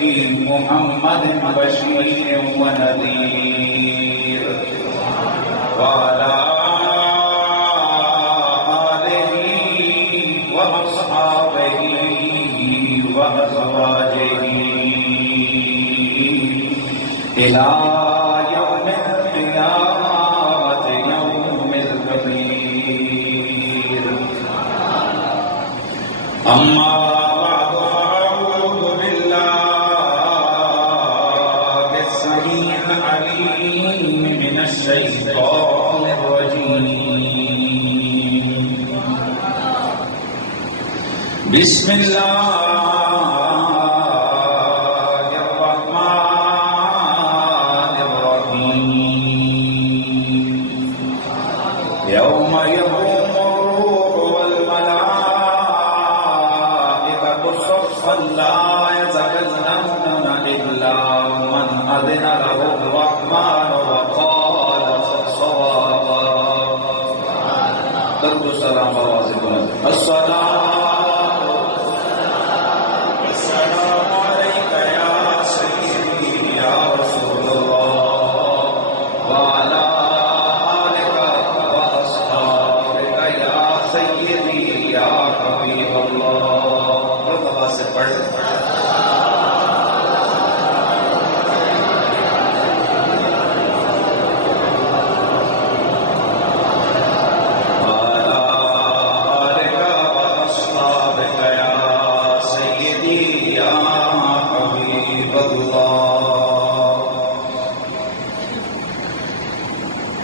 محمد بشیر ونذیر وعلى آلہ واصحابہ وازواجہ الى یوم القیامۃ یوم الکبیر اما الشیطان الرجیم بسم اللہ الرحمن الرحیم یوم یقوم الروح والملائکۃ صفا لا یتکلمون الا من اذن له الرحمن وقال السلام علیکم السلام علیک یا سیدی یا رسول اللہ وعلی آلک واصحابک یا سیدی یا حبیب اللہ مرتبہ سے پڑھ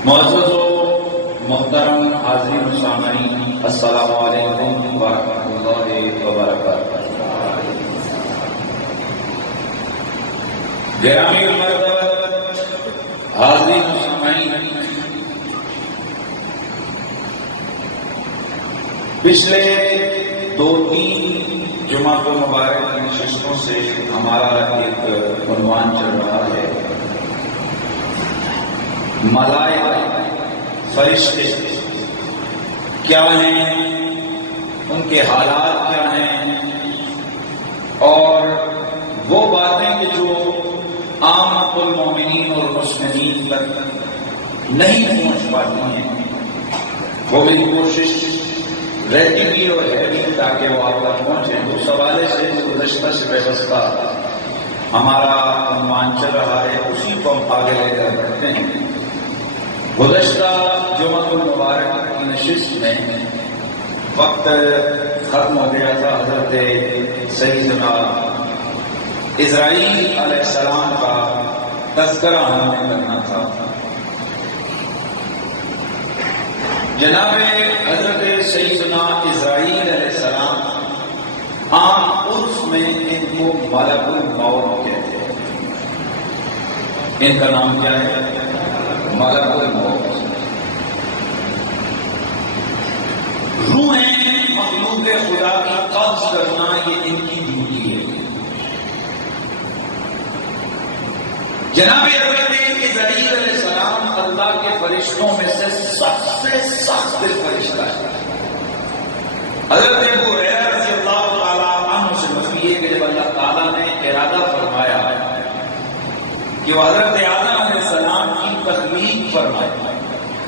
معزز و محترم حاضرین و سامعین السلام علیکم ورحمۃ اللہ وبرکاتہ۔ گرامی المرتبہ حاضرین و سامعین، پچھلے 2-3 جمعہ مبارک کی نشستوں سے ہمارا ایک عنوان چل رہا ہے ملائکہ فرشتے کیا ہیں، ان کے حالات کیا ہیں، اور وہ باتیں کہ جو عامت المومنین اور مسلمین تک نہیں پہنچ پاتی ہیں، وہ میری کوشش رہتی بھی اور ہے بھی تاکہ وہ آپ تک پہنچیں۔ اس حوالے سے گزشتہ سے وابستہ ہمارا عنوان چل رہا ہے، اسی کو ہم آگے لے کر بڑھتے ہیں۔ گزشتہ جمعہ المبارک کی نشست میں وقت ختم ہو گیا تھا، حضرت سیدنا اسرائیل علیہ السلام کا تذکرہ ہمیں کرنا تھا۔ جناب حضرت سیدنا اسرائیل علیہ السلام عام عرف میں ان کو ملک الموت کہتے ہیں۔ ان کا نام کیا ہے؟ ملک الموت۔ روحیں مخلوق خدا کی قبض کرنا یہ ان کی ڈیوٹی ہے۔ جناب حضرت اسرائیل علیہ السلام اللہ کے فرشتوں میں سے سب سے سخت فرشتہ ہے۔ حضرت ابو ہریرہ رضی اللہ تعالیٰ عنہ سے مروی ہے کہ جب اللہ تعالیٰ نے ارادہ فرمایا کہ وہ حضرت آدم علیہ السلام کی تخلیق فرمائی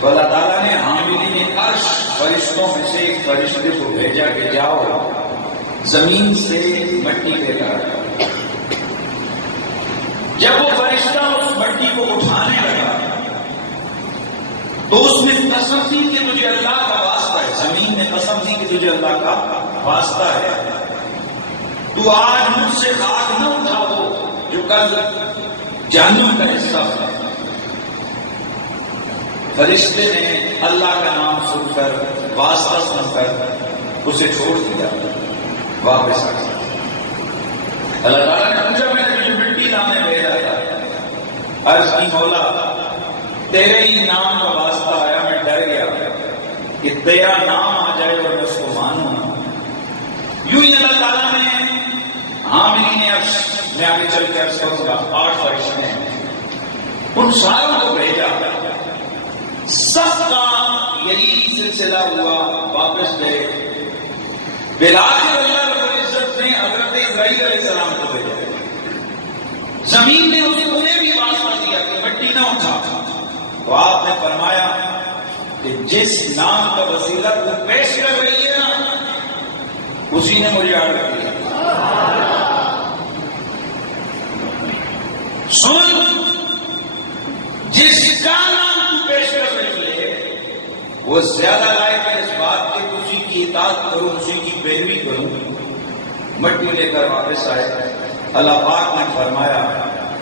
تو اللہ تعالیٰ نے حاملین عرش فرشتوں میں سے ایک فرشتے کو بھیجا کہ جاؤ زمین سے مٹی لے کر آؤ۔ جب وہ فرشتہ اس مٹی کو اٹھانے لگا تو اس نے قسم دی کہ تجھے اللہ کا واسطہ ہے، زمین نے قسم دی کہ تجھے اللہ کا واسطہ ہے، تو آج مجھ سے خاک نہ اٹھا دو جو کل جہنم کا حصہ تھا۔ فرشتے نے اللہ کا نام سن کر واسطہ سن کر اسے چھوڑ دیا، واپس آ گیا۔ اللہ تعالیٰ نے پوچھا میں نے تجھے مٹی لانے بھیجا تھا، عرض کی مولا تیرے ہی نام کا واسطہ آیا، میں ڈر گیا کہ تیرا نام آ جائے اور میں اس کو مانوں۔ یوں ہی اللہ تعالیٰ نے حاملین عرش میں آگے چل کے عرض کروں گا 8 فرشتے ہیں، ان ساروں کو بھیجا، سب کا یہی سلسلہ ہوا، واپس گئے۔ بلاخر اللہ رب العزت نے حضرت اسرائیل علیہ السلام کو بھیجا جس نام کا وسیلہ تو پیش کر رہی ہے نا اسی نے مجھے آڈر کیا. سن، جس کا نام تو پیش کر رہی ہے وہ زیادہ لائق ہے اس بات کے اسی کی اطاعت کروں، اسی کی پیروی کروں. مٹی لے کر واپس آئے. اللہ پاک نے فرمایا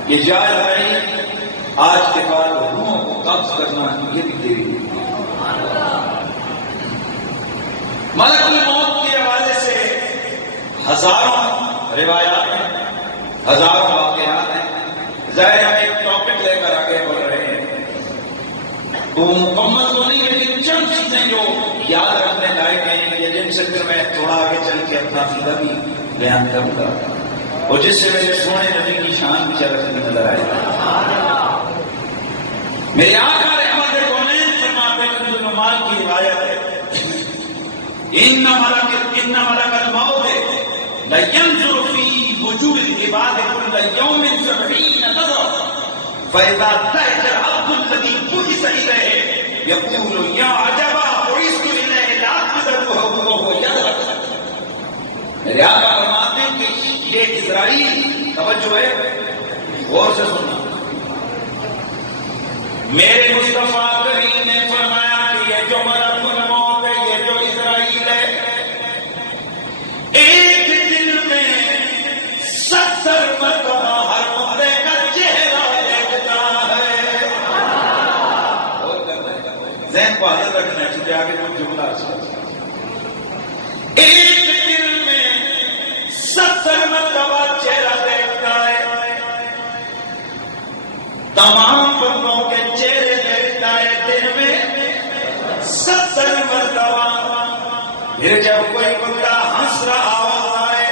کہ جائز نہیں، آج کے بعد روحوں کو قبض کرنا یہ بھی تیری. ملک الموت کے حوالے سے ہزاروں روایات ہیں، ہزاروں واقعات ہیں. ظاہر ہم ایک ٹاپک لے کر آگے بڑھ رہے ہیں تو مکمل تو نہیں، لیکن چند چیزیں جو یاد رکھنے لائق ہیں جن سے پھر میں تھوڑا آگے چل کے اپنا عقیدہ بھی بیان کروں گا اور جس سے میرے سونے نبی کی شان بھی چلتی نظر آئے گا. میرے آقا رحمت کونین فرماتے ہیں کنز المال کی روایت ہے ان ملک الموت لینظر فی وجوہ العباد کل یوم 70 نظرا فاذا تأتى العبد الذي بعث اليه يقول يا عجبا بعثت اليه لا تذره وهو يضحك. میرے آقا فرماتے ہیں کہ یہ اسرائیل، توجہ ہے غور سے سننا، میرے مصطفیٰ کریم نے فرمایا کہ یہ جو ملک الموت ہے، یہ جو اسرائیل ہے، ایک دن میں 70 مرتبہ ہر مردے کا چہرہ دیکھتا ہے. ذہن کو حاضر رکھنا ہے چونکہ آگے کچھ جملہ ایک دن میں 70 مرتبہ چہرہ دیکھتا ہے. تمام بندوں کے چہرے دیکھتا ہے دن میں 70 مرتبہ. پھر جب کوئی بندہ ہنس رہا ہوتا ہے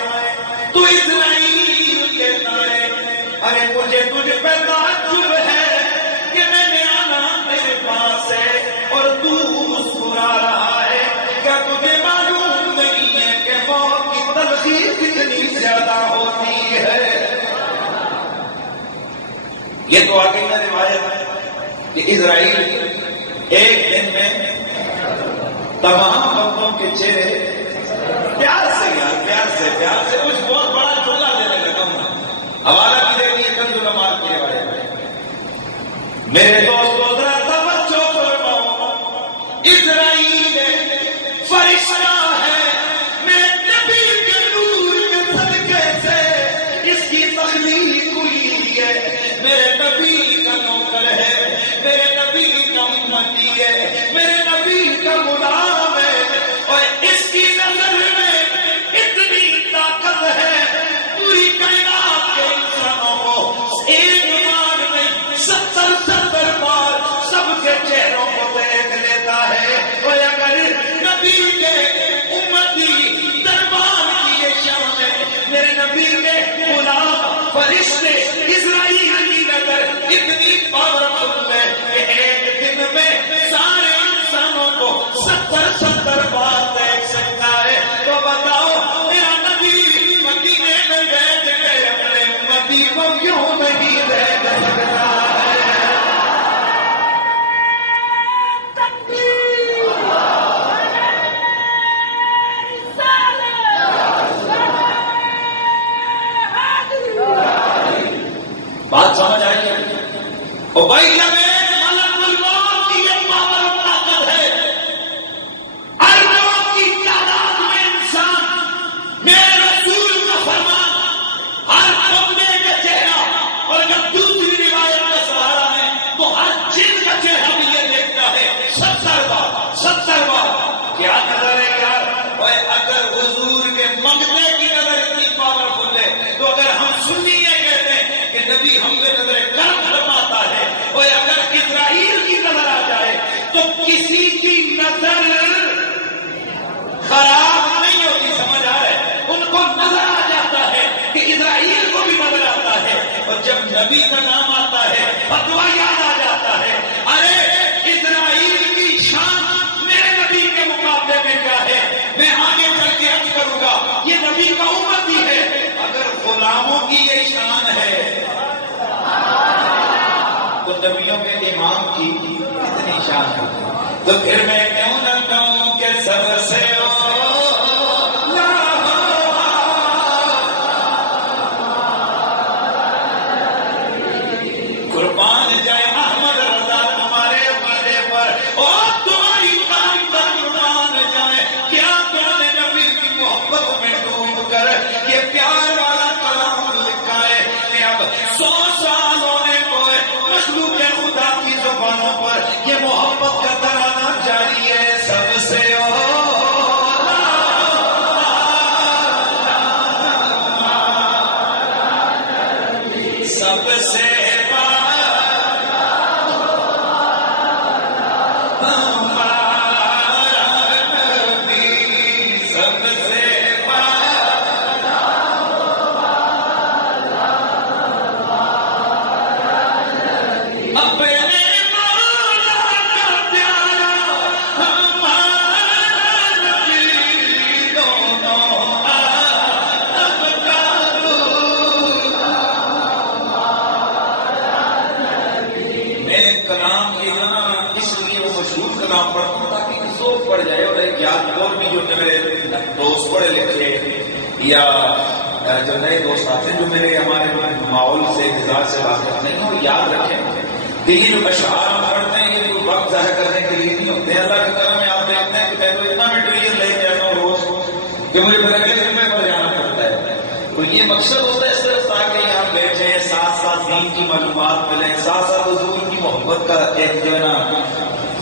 تو اسرائیل کہتا ہے ارے مجھے تجھ پہ تعجب ہے کہ میں نے آنا تیرے پاس ہے اور تو مسکرا رہا ہے. کیا تجھے معلوم نہیں ہے کہ موت کی تلخی کتنی زیادہ ہوتی ہے؟ یہ تو آگے کا روایت ہے کہ اسرائیل ایک دن میں تمام بندوں کے چہرے پیار سے کچھ بہت بڑا جملہ دینے لگا ہوں. حوالہ بھی دے دیے کنز المال کی روایت ہے. میرے دوستو ذرا توجہ فرماؤ، اسرائیل فرشتہ ہے، میرے نبی کے نور کے صدقے سے اس کی تخلیق ہوئی ہے. میرے نبی کا نوکر ہے، میرے نبی کا امتی ہے، میرے نبی کا غلام ہے اور اس کی نظر میں اتنی طاقت ہے پوری کائنات کے انسانوں کو ایک بار میں 70 بار سب کے چہروں کو دیکھ لیتا ہے. اور اگر نبی کے امتی دربار کی یہ شان ہے، میرے نبی کے غلام فرشتے اسرائیل کی نظر اتنی پاورفل ہے کہ ایک دن میں سارے انسانوں کو 70 بار دیکھ سکتا ہے. تو بتاؤ میرا نبی مدینے میں بیٹھ کے اپنے امتی کو کیوں نہیں دیکھ سکتا ہے؟ بات سمجھ آئی ہے؟ اور بھائی جب ملک الموت کی یہ پاور اور طاقت ہے، اربوں کی تعداد میں انسان، میرے رسول کا فرمان ہر بندے کا چہرہ، اور جب دوسری روایت کا سہارا ہے تو ہر جن کا چہرہ بھی یہ دیکھتا ہے 70 بار. کیا نظر ہے یار؟ اور اگر حضور کے منگنے کی نظر اتنی پاورفل ہے تو اگر ہم سنی یہ کہتے ہیں کہ نبی ہم پہ نظر کرم فرماتا ہے، اور اگر اسرائیل کی نظر آ جائے تو کسی کی نظر خراب نہیں ہوتی. سمجھ آ رہا ہے؟ ان کو نظر آ جاتا ہے کہ اسرائیل کو بھی نظر آتا ہے. اور جب نبی کا نام آتا ہے فتویٰ یاد آ جاتا ہے. ارے اسرائیل کی شان میرے نبی کے مقابلے میں کیا ہے؟ میں آگے چل کے عرض کروں گا یہ نبی کا امتی ہے. اگر غلاموں کی یہ شان ہے تو نبیوں کے امام کی اتنی شان ہے. تو پھر میں کیا سے پڑ جائے اور ایک یاد اور بھی جو میرے دوست پڑھے لکھے یا جو نئے دوست آتے ہیں جو میرے ہمارے ماحول سے مزاج سے واقف نہیں ہیں وہ یاد رکھیں کہ یہ جو اشعار ہم پڑھتے ہیں یہ کوئی وقت ضائع کرنے کے لیے نہیں ہوتے ہیں. اللہ کی طرف میں آپ دیکھتے ہیں کہ میں تو اتنا میٹیریل لے کے آتا ہوں روز کہ مجھے اگلے دن پر جانا پڑتا ہے. تو یہ مقصد ہوتا ہے صرف تاکہ یہاں بیٹھیں ساتھ ساتھ دین کی معلومات ملیں ساتھ ساتھ حضور کی محبت کا ایک جو ہے نا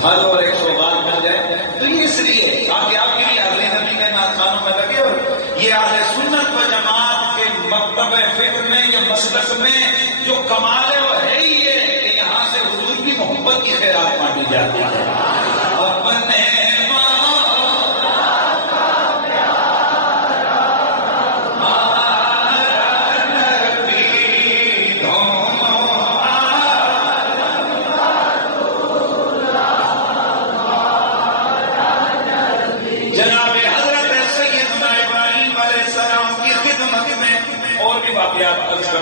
حل اور ایک سوغات مل جائے. تو یہ اس لیے تاکہ آپ کی اگلے نبی کے ناخانوں میں لگے اور یہ اہل سنت و جماعت کے مکتب فکر میں یا مسلک میں جو کمال ہے وہ ہے ہی یہ کہ یہاں سے حضور کی محبت کی خیرات بانٹی جاتی ہے.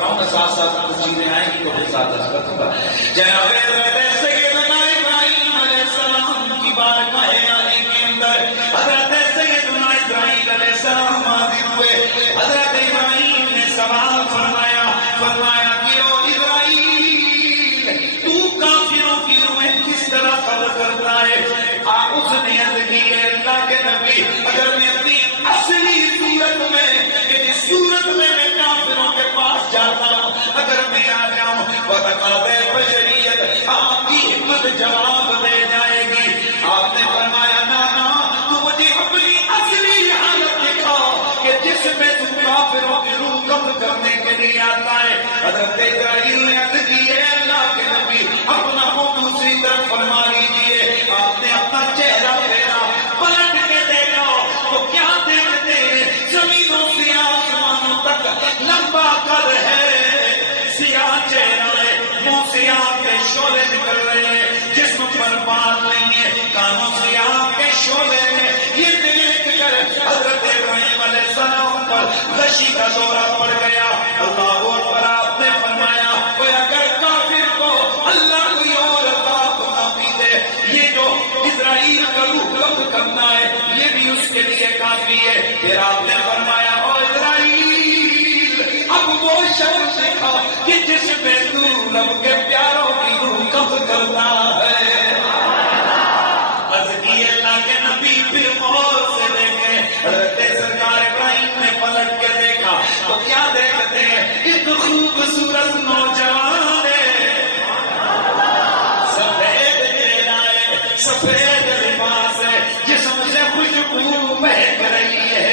اپنے ساتھ ساتھ کچھ چیزیں آئیں گی تو میں ساتھ دستخط ہوگا. جناب حضرت سیدنا ابراہیم علیہ السلام کی بارگاہ عالی کے اندر حضرت سیدنا اسرائیل علیہ السلام حاضر ہوئے. حضرت ابراہیم نے سوال فرمایا کہ او اسرائیل تو کافروں کی روحیں کس طرح قبض کرتا ہے؟ اس نے عرض کی اللہ کے نبی اگر میں اپنی اصلی صورت میں جس صورت میں کافروں کے پاس جاتا ہوں اگر میں آ جاؤں بتقاضے بشریت آپ کی حکمت جواب دے جائے گی. آپ نے فرمایا نا تو مجھے اپنی اصلی حالت دکھاؤ کہ جس میں تم کافروں کی روح قبض کرنے کے لیے آتا ہے. حضرت اسرائیل نے عرض کی ہے اللہ کے نبی اپنا منہ دوسری طرف فرما لیجیے. آپ نے اپنا چہرہ پھیرا پلٹ کے دیکھا تو کیا دیکھتے ہیں زمینوں سے آسمانوں تک لمبا قد ہے سیاہ چہرہ ہے منہ سے آگ کے شعلے نکل رہے ہیں جسم پر بال نہیں ہے کانوں سے آگ کے شعلے ہیں. یہ دیکھ کر حضرت ابراہیم علیہ السلام پر غشی کا دورہ پڑ گیا. اللہ اکبر. آپ نے فرمایا اگر کافر کو اللہ کوئی اور عطا نہ بھی دے یہ جو اسرائیل کا روح قبض کرنا ہے یہ بھی اس کے لیے کافی ہے. پھر آپ نے فرمایا او اسرائیل اب وہ شخص دیکھا کہ جس میں تو رب کے پیاروں کی روح قبض کرتا ہے. عرض کی اللہ کے نبی پھر موت سے دیکھے. حضرت سرکار ابراہیم نے پلٹ کے دیکھا تو کیا دیکھتے ہیں ایک خوبصورت نوجوان ہے سفید چہرہ ہے سفید لباس ہے جسم سے خوشبو مہک رہی ہے.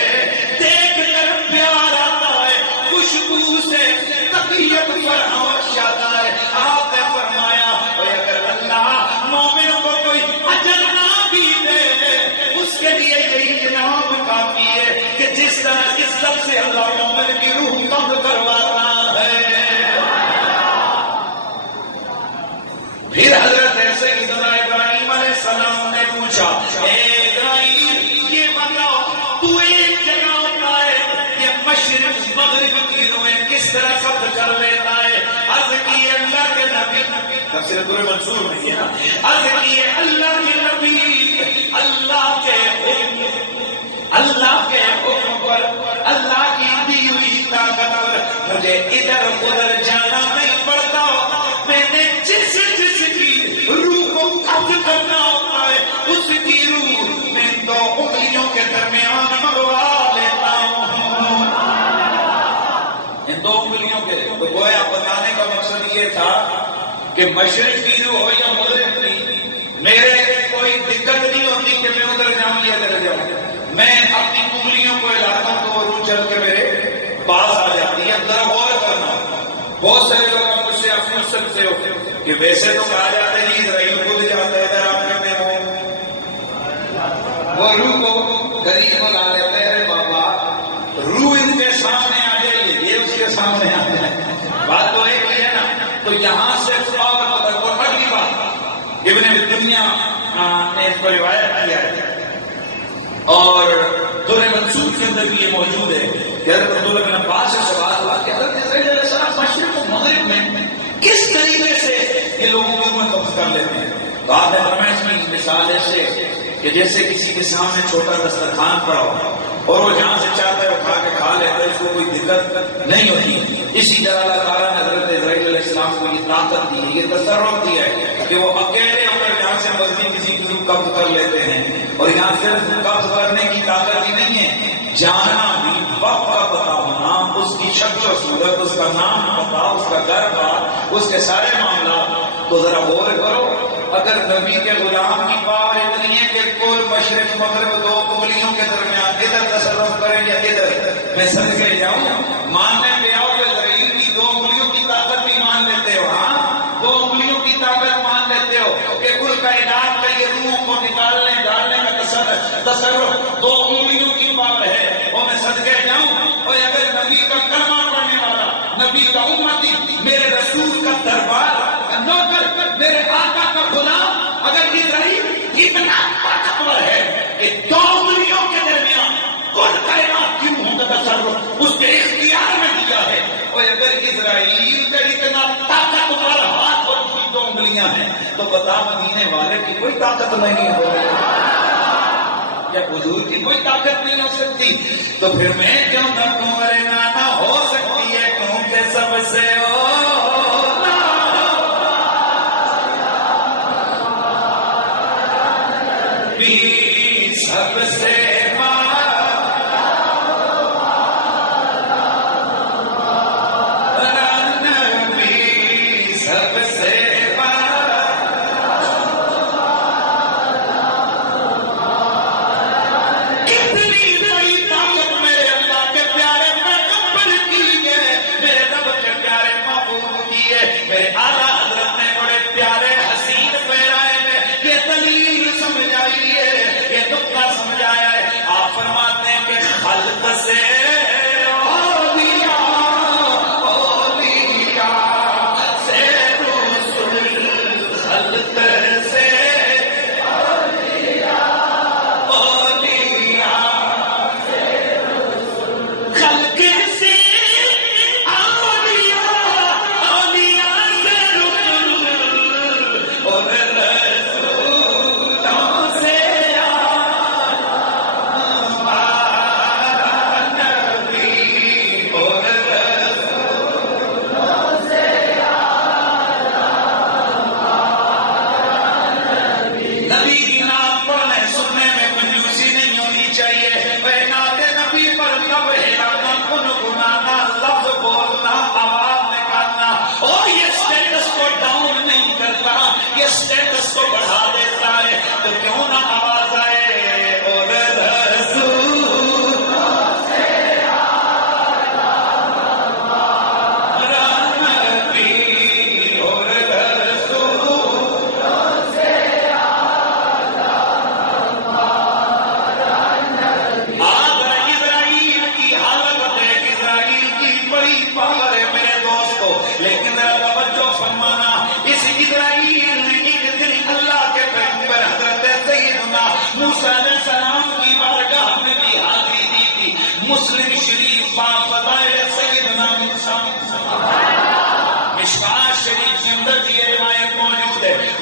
دیکھ کر پیار آتا ہے خوشبو سے طبیعت پر ہوش آتا ہے. آپ نے فرمایا اگر اللہ مومن کو کوئی اجر نہ بھی دے اس کے لیے یہی انعام کافی ہے کہ جس طرح عزت سے اللہ مومن کی روح قبض کرواتا ہے. پھر حضرت سیدنا ابراہیم علیہ السلام نے پوچھا اے اسرائیل یہ بتاؤ تو ایک جگہ ہوتا ہے یہ مشرق مغرب کی روحیں کس طرح قبض کر لیتا ہے؟ عرض کی اللہ کے نبی تفسیر پورے منصور نہیں ہے. عرض کی اللہ کے نبی اللہ کے حکم پر اللہ کی دی ہوئی طاقت پر مجھے ادھر ادھر جانا نہیں پڑتا. میں نے جس کی روح کو قبض کرنا ہوتا ہے اس کی روح میں دو انگلیوں کے درمیان منگوا لیتا ہوں. ان دو انگلیوں کے تو گویا بتانے کا مقصد یہ تھا کہ مشرق کی روح ہو یا مغرب کی میرے کوئی دقت نہیں ہوتی کہ میں ادھر جاؤں یا ادھر جاؤں. میں اپنی انگلیوں کو ہلاتا ہوں تو وہ روح چل کے میرے پاس آ جاتی ہے. ذرا غور کرنا بہت سارے لوگ مجھ سے سکتے ہو کہ ویسے تو کہا جاتا ہے اسرائیل خود جاتا ہے ادھر آپ کہتے ہو وہ روح کو غریب بنا لیتے ہیں. ارے بابا روح ان کے سامنے آ جائے یہ اس کے سامنے آ جائے. بات تو ایک ہی ہے نا. تو یہاں سے اور اگلی بات ابن دنیا نے اس کو روایت کیا ہے اور دور منصور کے اندر بھی یہ موجود ہے کہ حضرت عبداللہ بن عباس سے سوال ہوا کہ حضرت اسرائیل علیہ السلام مشرق و مغرب میں کس طریقے سے یہ لوگوں کی امت قبض کر لیتے ہیں. تو آپ نے فرمایا اس میں مثال ایسے کہ جیسے کسی کے سامنے چھوٹا دسترخوان پڑا ہو اور وہ جہاں سے چاہتا ہے اٹھا کے کھا لیتا ہے اس کو کوئی دقت نہیں ہوتی. اسی طرح اللہ تعالیٰ نے حضرت اسرائیل علیہ السلام کو یہ طاقت دی ہے, یہ تصرف دیا ہے کہ وہ اکیلے ہو کر یہاں سے مرضی کسی کی روح قبض کر لیتے ہیں. اور یہاں صرف قبض کرنے کی طاقت ہی نہیں ہے, جانا بھی, وقت کا پتا ہونا, اس کی شکل و صورت, اس کا نام پتا, اس کا گھر بار, اس کے سارے معاملات. تو ذرا غور کرو, اگر نبی کے غلام کی پاور اتنی ہے کہ کل مشرق مغرب دو انگلیوں کے درمیان ادھر تصرف کریں یا ادھر, میں سمجھ کے جاؤں ماننے پہ آؤ کہ اسرائیل کی دو انگلیوں کی طاقت بھی مان لیتے ہو. ہاں دو انگلیوں کی طاقت مان لیتے ہو کہ کل کائنات کا یہ روحوں کو نکالنے ڈالنے کا تصرف دو انگلیوں کی پاور ہے. اور میں سمجھ کے جاؤں اور اگر نبی کا کلمہ پڑھنے والا, نبی کا امتی, میرے رسول کا دربار نوکر, میرے آقا کا غلام, اگر اسرائیل اتنا طاقتور ہے کہ دو انگلیوں کے درمیان کل کائنات کی روحوں کا تصرف اس کے اختیار میں دیا ہے, اور اگر اسرائیل کا اتنا طاقتور ہاتھ اور اس کی دو انگلیاں ہیں تو بتا مدینے والے کی کوئی طاقت نہیں ہو یا حضور کی کوئی طاقت نہیں ہو سکتی. تو پھر میں کیوں نہ تمہارے نانا ہو سکتی ہے کیونکہ سب سے ہو سب سے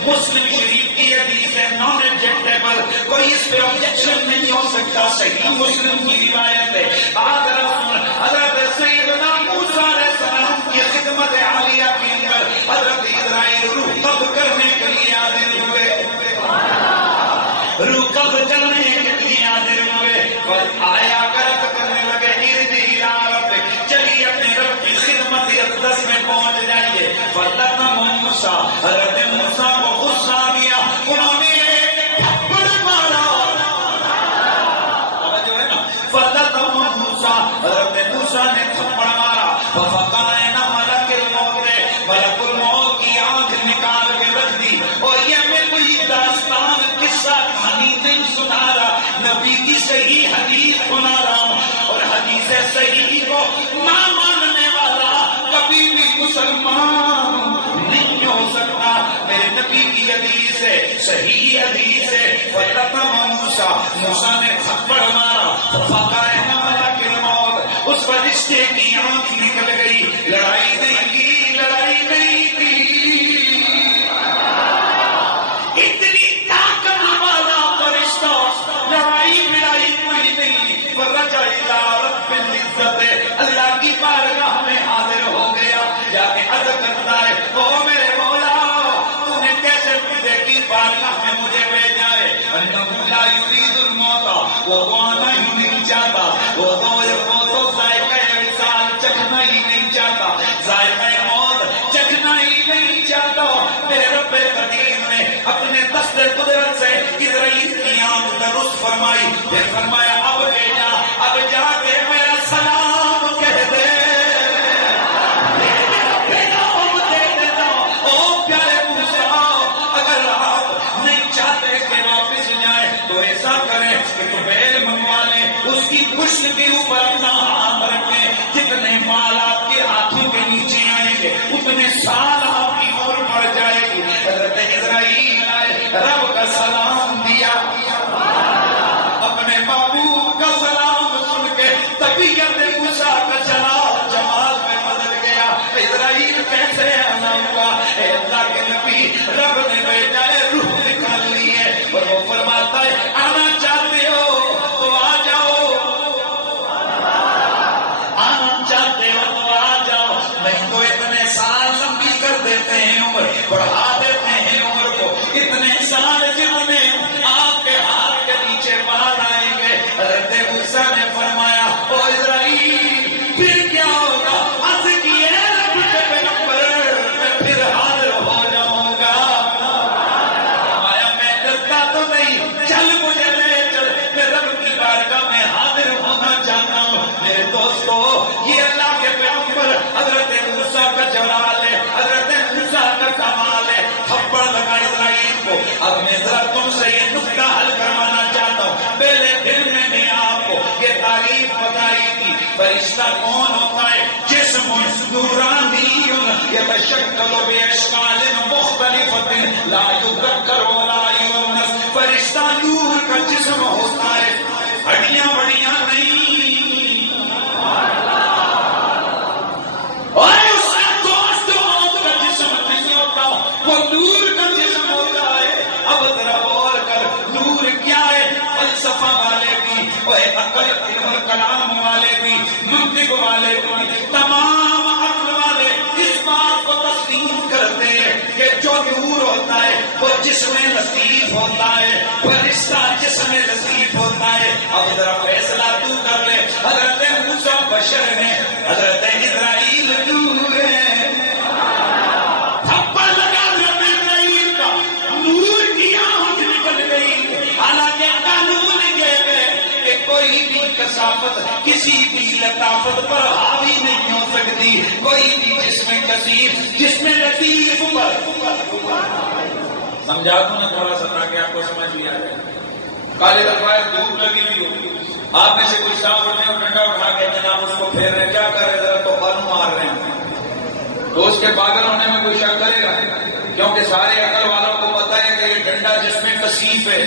مسلم شریف کی حدیث ہے, نان ایبجیکٹیبل, کوئی اس پہ آبجیکشن نہیں ہو سکتا, صحیح مسلم کی روایت ہے. حضرت سیدنا موسیٰ علیہ السلام کی خدمت عالیہ کے اندر حضرت اسرائیل روح قبض کرنے کے لیے حاضر ہوئے, روح قبض کرنے کے لیے حاضر ہوئے, اور آیا کرت کرنے لگے اردی الی ربک, چلیے اپنے رب کی خدمت اقدس میں پہنچ جائیے. فلتم موسیٰ, حضرت موسیٰ کو غصہ آ گیا, انہوں نے ایک تھپڑ مارا. جو ہے نا فلتم موسیٰ, حضرت موسیٰ نے تھپڑ مارا. ففقع عین ملک الموت, ملک الموت کی مسلمان نہیں ہو سکتا. میرے نبی کی حدیث ہے, صحیح حدیث ہے. فَلَطَمَ موسیٰ نے تھپڑ مارا, فَقَائِنَ مَلَكِ الْمَوْتِ, اس فرشتے کی آنکھ نکل گئی. لڑائی نہیں کی, لڑائی نہیں کی. اتنی طاقت والا فرشتہ, لڑائی بڑائی کوئی نہیں. فَرَجَعَ إِلَىٰ رَبِّ الْعِزَّةِ, اللہ کی بارگاہ میں حاضر ہو گیا. جا کے عرض کرتا ہے, او میرے مولا, تو نے کیسے مجھے کی بارگاہ میں مجھے بھیجا ہے؟ اَنَّهُ لَا يُرِيدُ الْمَوْتَ, وہ تو آنا ہی نہیں چاہتا, وہ تو ذائقہ وصال چکھنا ہی نہیں چاہتا, ذائقہ موت چکھنا ہی نہیں چاہتا. میرے رب قدیر نے اپنے دست قدرت سے اسرائیل کی آنکھ درست فرمائی. پھر فرمایا, اب بھیجا, اب جا کے میرا سلام کہہ دے. اس کی پشت کے اوپر اپنا ہاتھ رکھیں, جتنے مال آپ کے ہاتھوں کے نیچے آئیں گے اتنے سال آپ کی عمر بڑھ جائے گی. حضرت اسرائیل آئے, رب کا سلام دیا, اپنے محبوب کا سلام سن کے طبیعت موسیٰ کا جمال میں بدل گیا. اسرائیل کیسے آنا ہوا؟ اے اللہ کے نبی, رب نے بھیجا ہے, روح نکال لی ہے, اور وہ فرماتا ہے, آنا چاہتے ہو تو آ جاؤ, آنا چاہتے ہو تو آ جاؤ, نہیں تو اتنے سال لمبی کر دیتے ہیں, عمر بڑھا دیتے ہیں عمر کو, اتنے سال جتنے آپ کے ہاتھ کے نیچے باہر آئیں گے. حضرت موسیٰ نے فرمایا, او اسرائیل پھر کیا ہوگا؟ عرض کیے رب کے پیغمبر, میں پھر حاضر ہو جاؤں گا. فرمایا, میں ڈرتا تو نہیں, چل مجھے لے چل, میں رب کی بارگاہ میں حاضر ہونا چاہتا ہوں. میرے دوستو, یہ اللہ کے پیغمبر حضرت موسیٰ کا جلال ہے, حضرت موسیٰ کا کمال ہے. تھپڑ لگا اسرائیل کو. اب میں ذرا تم سے یہ نکتہ حل کروانا چاہتا ہوں. پہلے دن میں نے آپ کو یہ تعریف بتائی تھی. فرشتہ کون ہوتا ہے؟ جسم نورانی یتشکل باشکال مختلفۃ لا یذکر ولا یونس. فرشتہ نور کا جسم ہوتا ہے, ہڈیاں بڑیاں نہیں. اور اس کا گوشت موت کا جسم نہیں ہوتا, وہ نور کا جسم ہوتا ہے. اب ذرا غور کر, نور کیا ہے؟ فلسفہ والے بھی, اور عقل علم کلام والے بھی, منطق والے بھی, تمام عقل والے اس بات کو تسلیم کرتے ہیں کہ جو نور ہوتا ہے وہ جسم لطیف ہوتا ہے, فرشتہ جسم لطیف ہوتا ہے. اب ذرا فیصلہ تو کر لے. حضرت موسیٰ بشر ہیں, حضرت اسرائیل نور ہے. تھپڑ لگا حضرت اسرائیل کا, نور کی آنکھ نکل گئی. حالانکہ قانون یہ ہے کہ کوئی بھی کثافت کسی بھی لطافت پر حاوی نہیں ہو سکتی. کوئی بھی جسم کثیر, جسم لطیف پر. سمجھا دوں نا تھوڑا سا تاکہ آپ کو سمجھ لیا جائے. کالے دفعہ دھوپ لگی ہوئی ہوگی, آپ میں سے کوئی صاحب اٹھنے اور ڈنڈا اٹھا کے جناب اس کو پھیر رہے, کیا کر رہے, ذرا تو پن مار رہے ہیں, تو اس کے پاگل ہونے میں کوئی شک کرے گا؟ کیونکہ سارے عقل والوں کو پتا ہے کہ یہ ڈنڈا جس میں کثیف ہے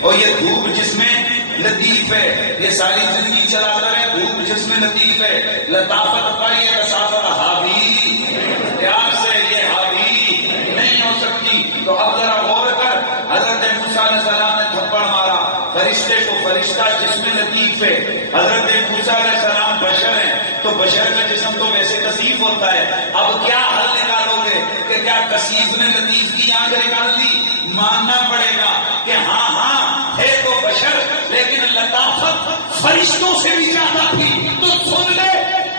اور یہ دھوپ جس میں لطیف ہے. یہ ساری زندگی چلا کر ہے, دھوپ جس میں لطیف ہے, لطافت پر یہ کثافت حاوی, پیار سے یہ حاوی نہیں ہو سکتی. تو اب ذرا غور کر, حضرت موسیٰ علیہ السلام نے تھپڑ مارا فرشتے کو, فرشتہ جسم لطیف ہے. حضرت موسیٰ علیہ السلام بشر ہیں, تو بشر کا جسم تو ویسے کثیف ہوتا ہے. اب کیا حل نکالو گے کہ کیا کثیف نے لطیف کی آنکھ نکال دی؟ ماننا پڑے گا کہ ہاں ہاں ہے تو بشر, لیکن لطافت فرشتوں سے بھی زیادہ تھی. تو سن لے,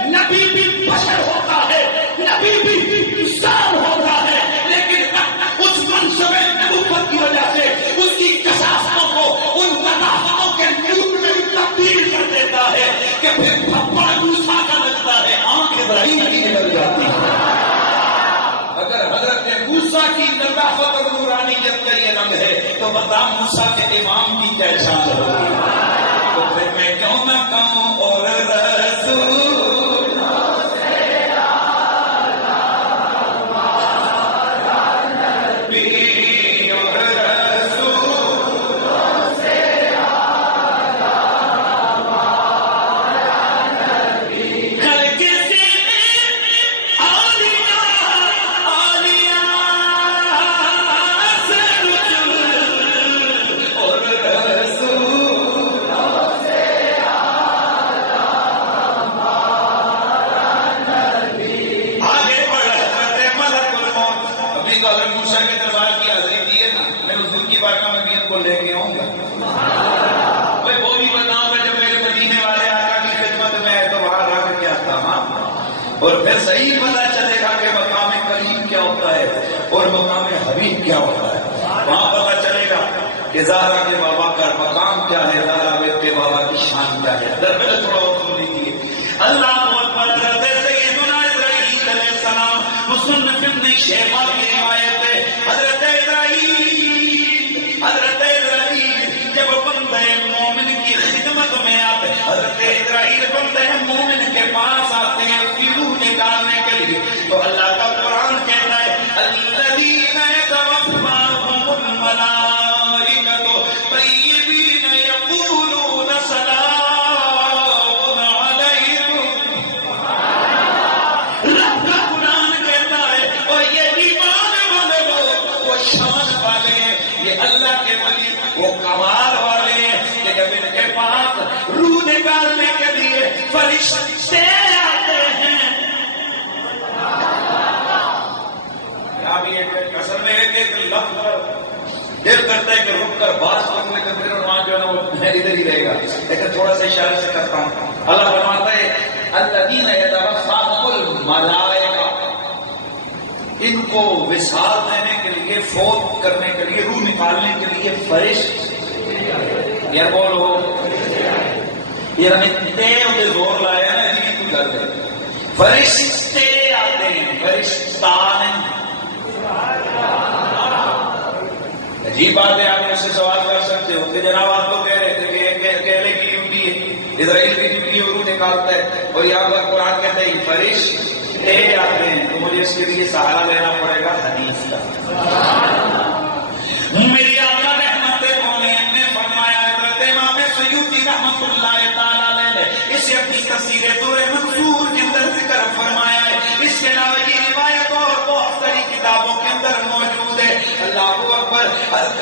نبی بھی بشر ہوتا ہے, نبی بھی انسان ہوتا ہے, لیکن اس منصب نبوت کی وجہ سے اس کی کثافتوں کو ان لطافتوں کے نور میں تبدیل کر دیتا ہے کہ پھر تھپڑ موسیٰ کا لگتا ہے, آنکھ ابراہیم کی نکل جاتی ہے. اگر حضرت موسیٰ کی لطافت اور نورانیت کا یہ رنگ ہے تو بتا موسیٰ کے امام کی کیا شان ہوگی. تو پھر میں کیوں نہ کہوں اور رسول اور پھر صحیح پتہ چلے گا کہ مقام کریم کیا ہوتا ہے اور مقام حبیب کیا ہوتا ہے. وہاں پتہ چلے گا کہ زہرا کے بابا کا مقام کیا ہے, زہرا کے بابا کی شان کیا ہے. در میں تھوڑا اور سن لیجیے. اللہ اکبر. حضرت سیدنا اسرائیل علیہ السلام مسلم ابن شیبہ کی روایت ہے. حضرت اسرائیل جب بندہ مومن کی خدمت میں آتے, حضرت اسرائیل بندہ مومن کے پاس آتے ہیں اس کی روح نکالنے کے لیے, تو اللہ کا قرآن کہتا ہے الذین یتوفاہم الملائکۃ طیبین یقولون سلام علیکم. رب کا قرآن کہتا ہے اور یہ ایمان والے لوگ وہ شان والے ہیں, یہ اللہ کے ولی وہ کمال والے ہیں کہ جب ان کے پاس روح نکالنے کے لیے فرشتے آتے ہیں. اب یہ اصل میں ہے کہ لفظ دل کرتا ہے کہ رک کر بات کرنے کا پھر وہاں جو ہے نا وہ ادھر ہی رہے گا, لیکن تھوڑا سا اشارے سے کرتا ہوں. اللہ فرماتا ہے الذین یتوفاہم الملائکہ, ان کو وصال دینے کے لیے, فوت کرنے کے لیے, روح نکالنے کے لیے فرشتے. یا بولو یہ ہمیں زور لایا نا جی تو کر دے. فرشتے آتے ہیں, فرشتان. عجیب بات ہے, آپ اس سے سوال کر سکتے ہو کہ جناب آپ تو کہہ رہے تھے کہ اکیلے کی ڈیوٹی ہے, اسرائیل کی ڈیوٹی ہے, روح نکالتا ہے, اور یہاں پر قرآن کہتا ہے فرشتے آتے ہیں, تو مجھے اس کے لیے سہارا لینا پڑے گا حدیث کا. میری آقا رحمت مومن نے فرمایا, حضرت امام سیوطی رحمت اللہ تعالیٰ نے اسے اپنی تفسیر دور منصور کے اندر ذکر فرمایا ہے. اس کے علاوہ یہ روایت اور بہت ساری کتابوں کے اندر موجود ہے. اللہ اکبر.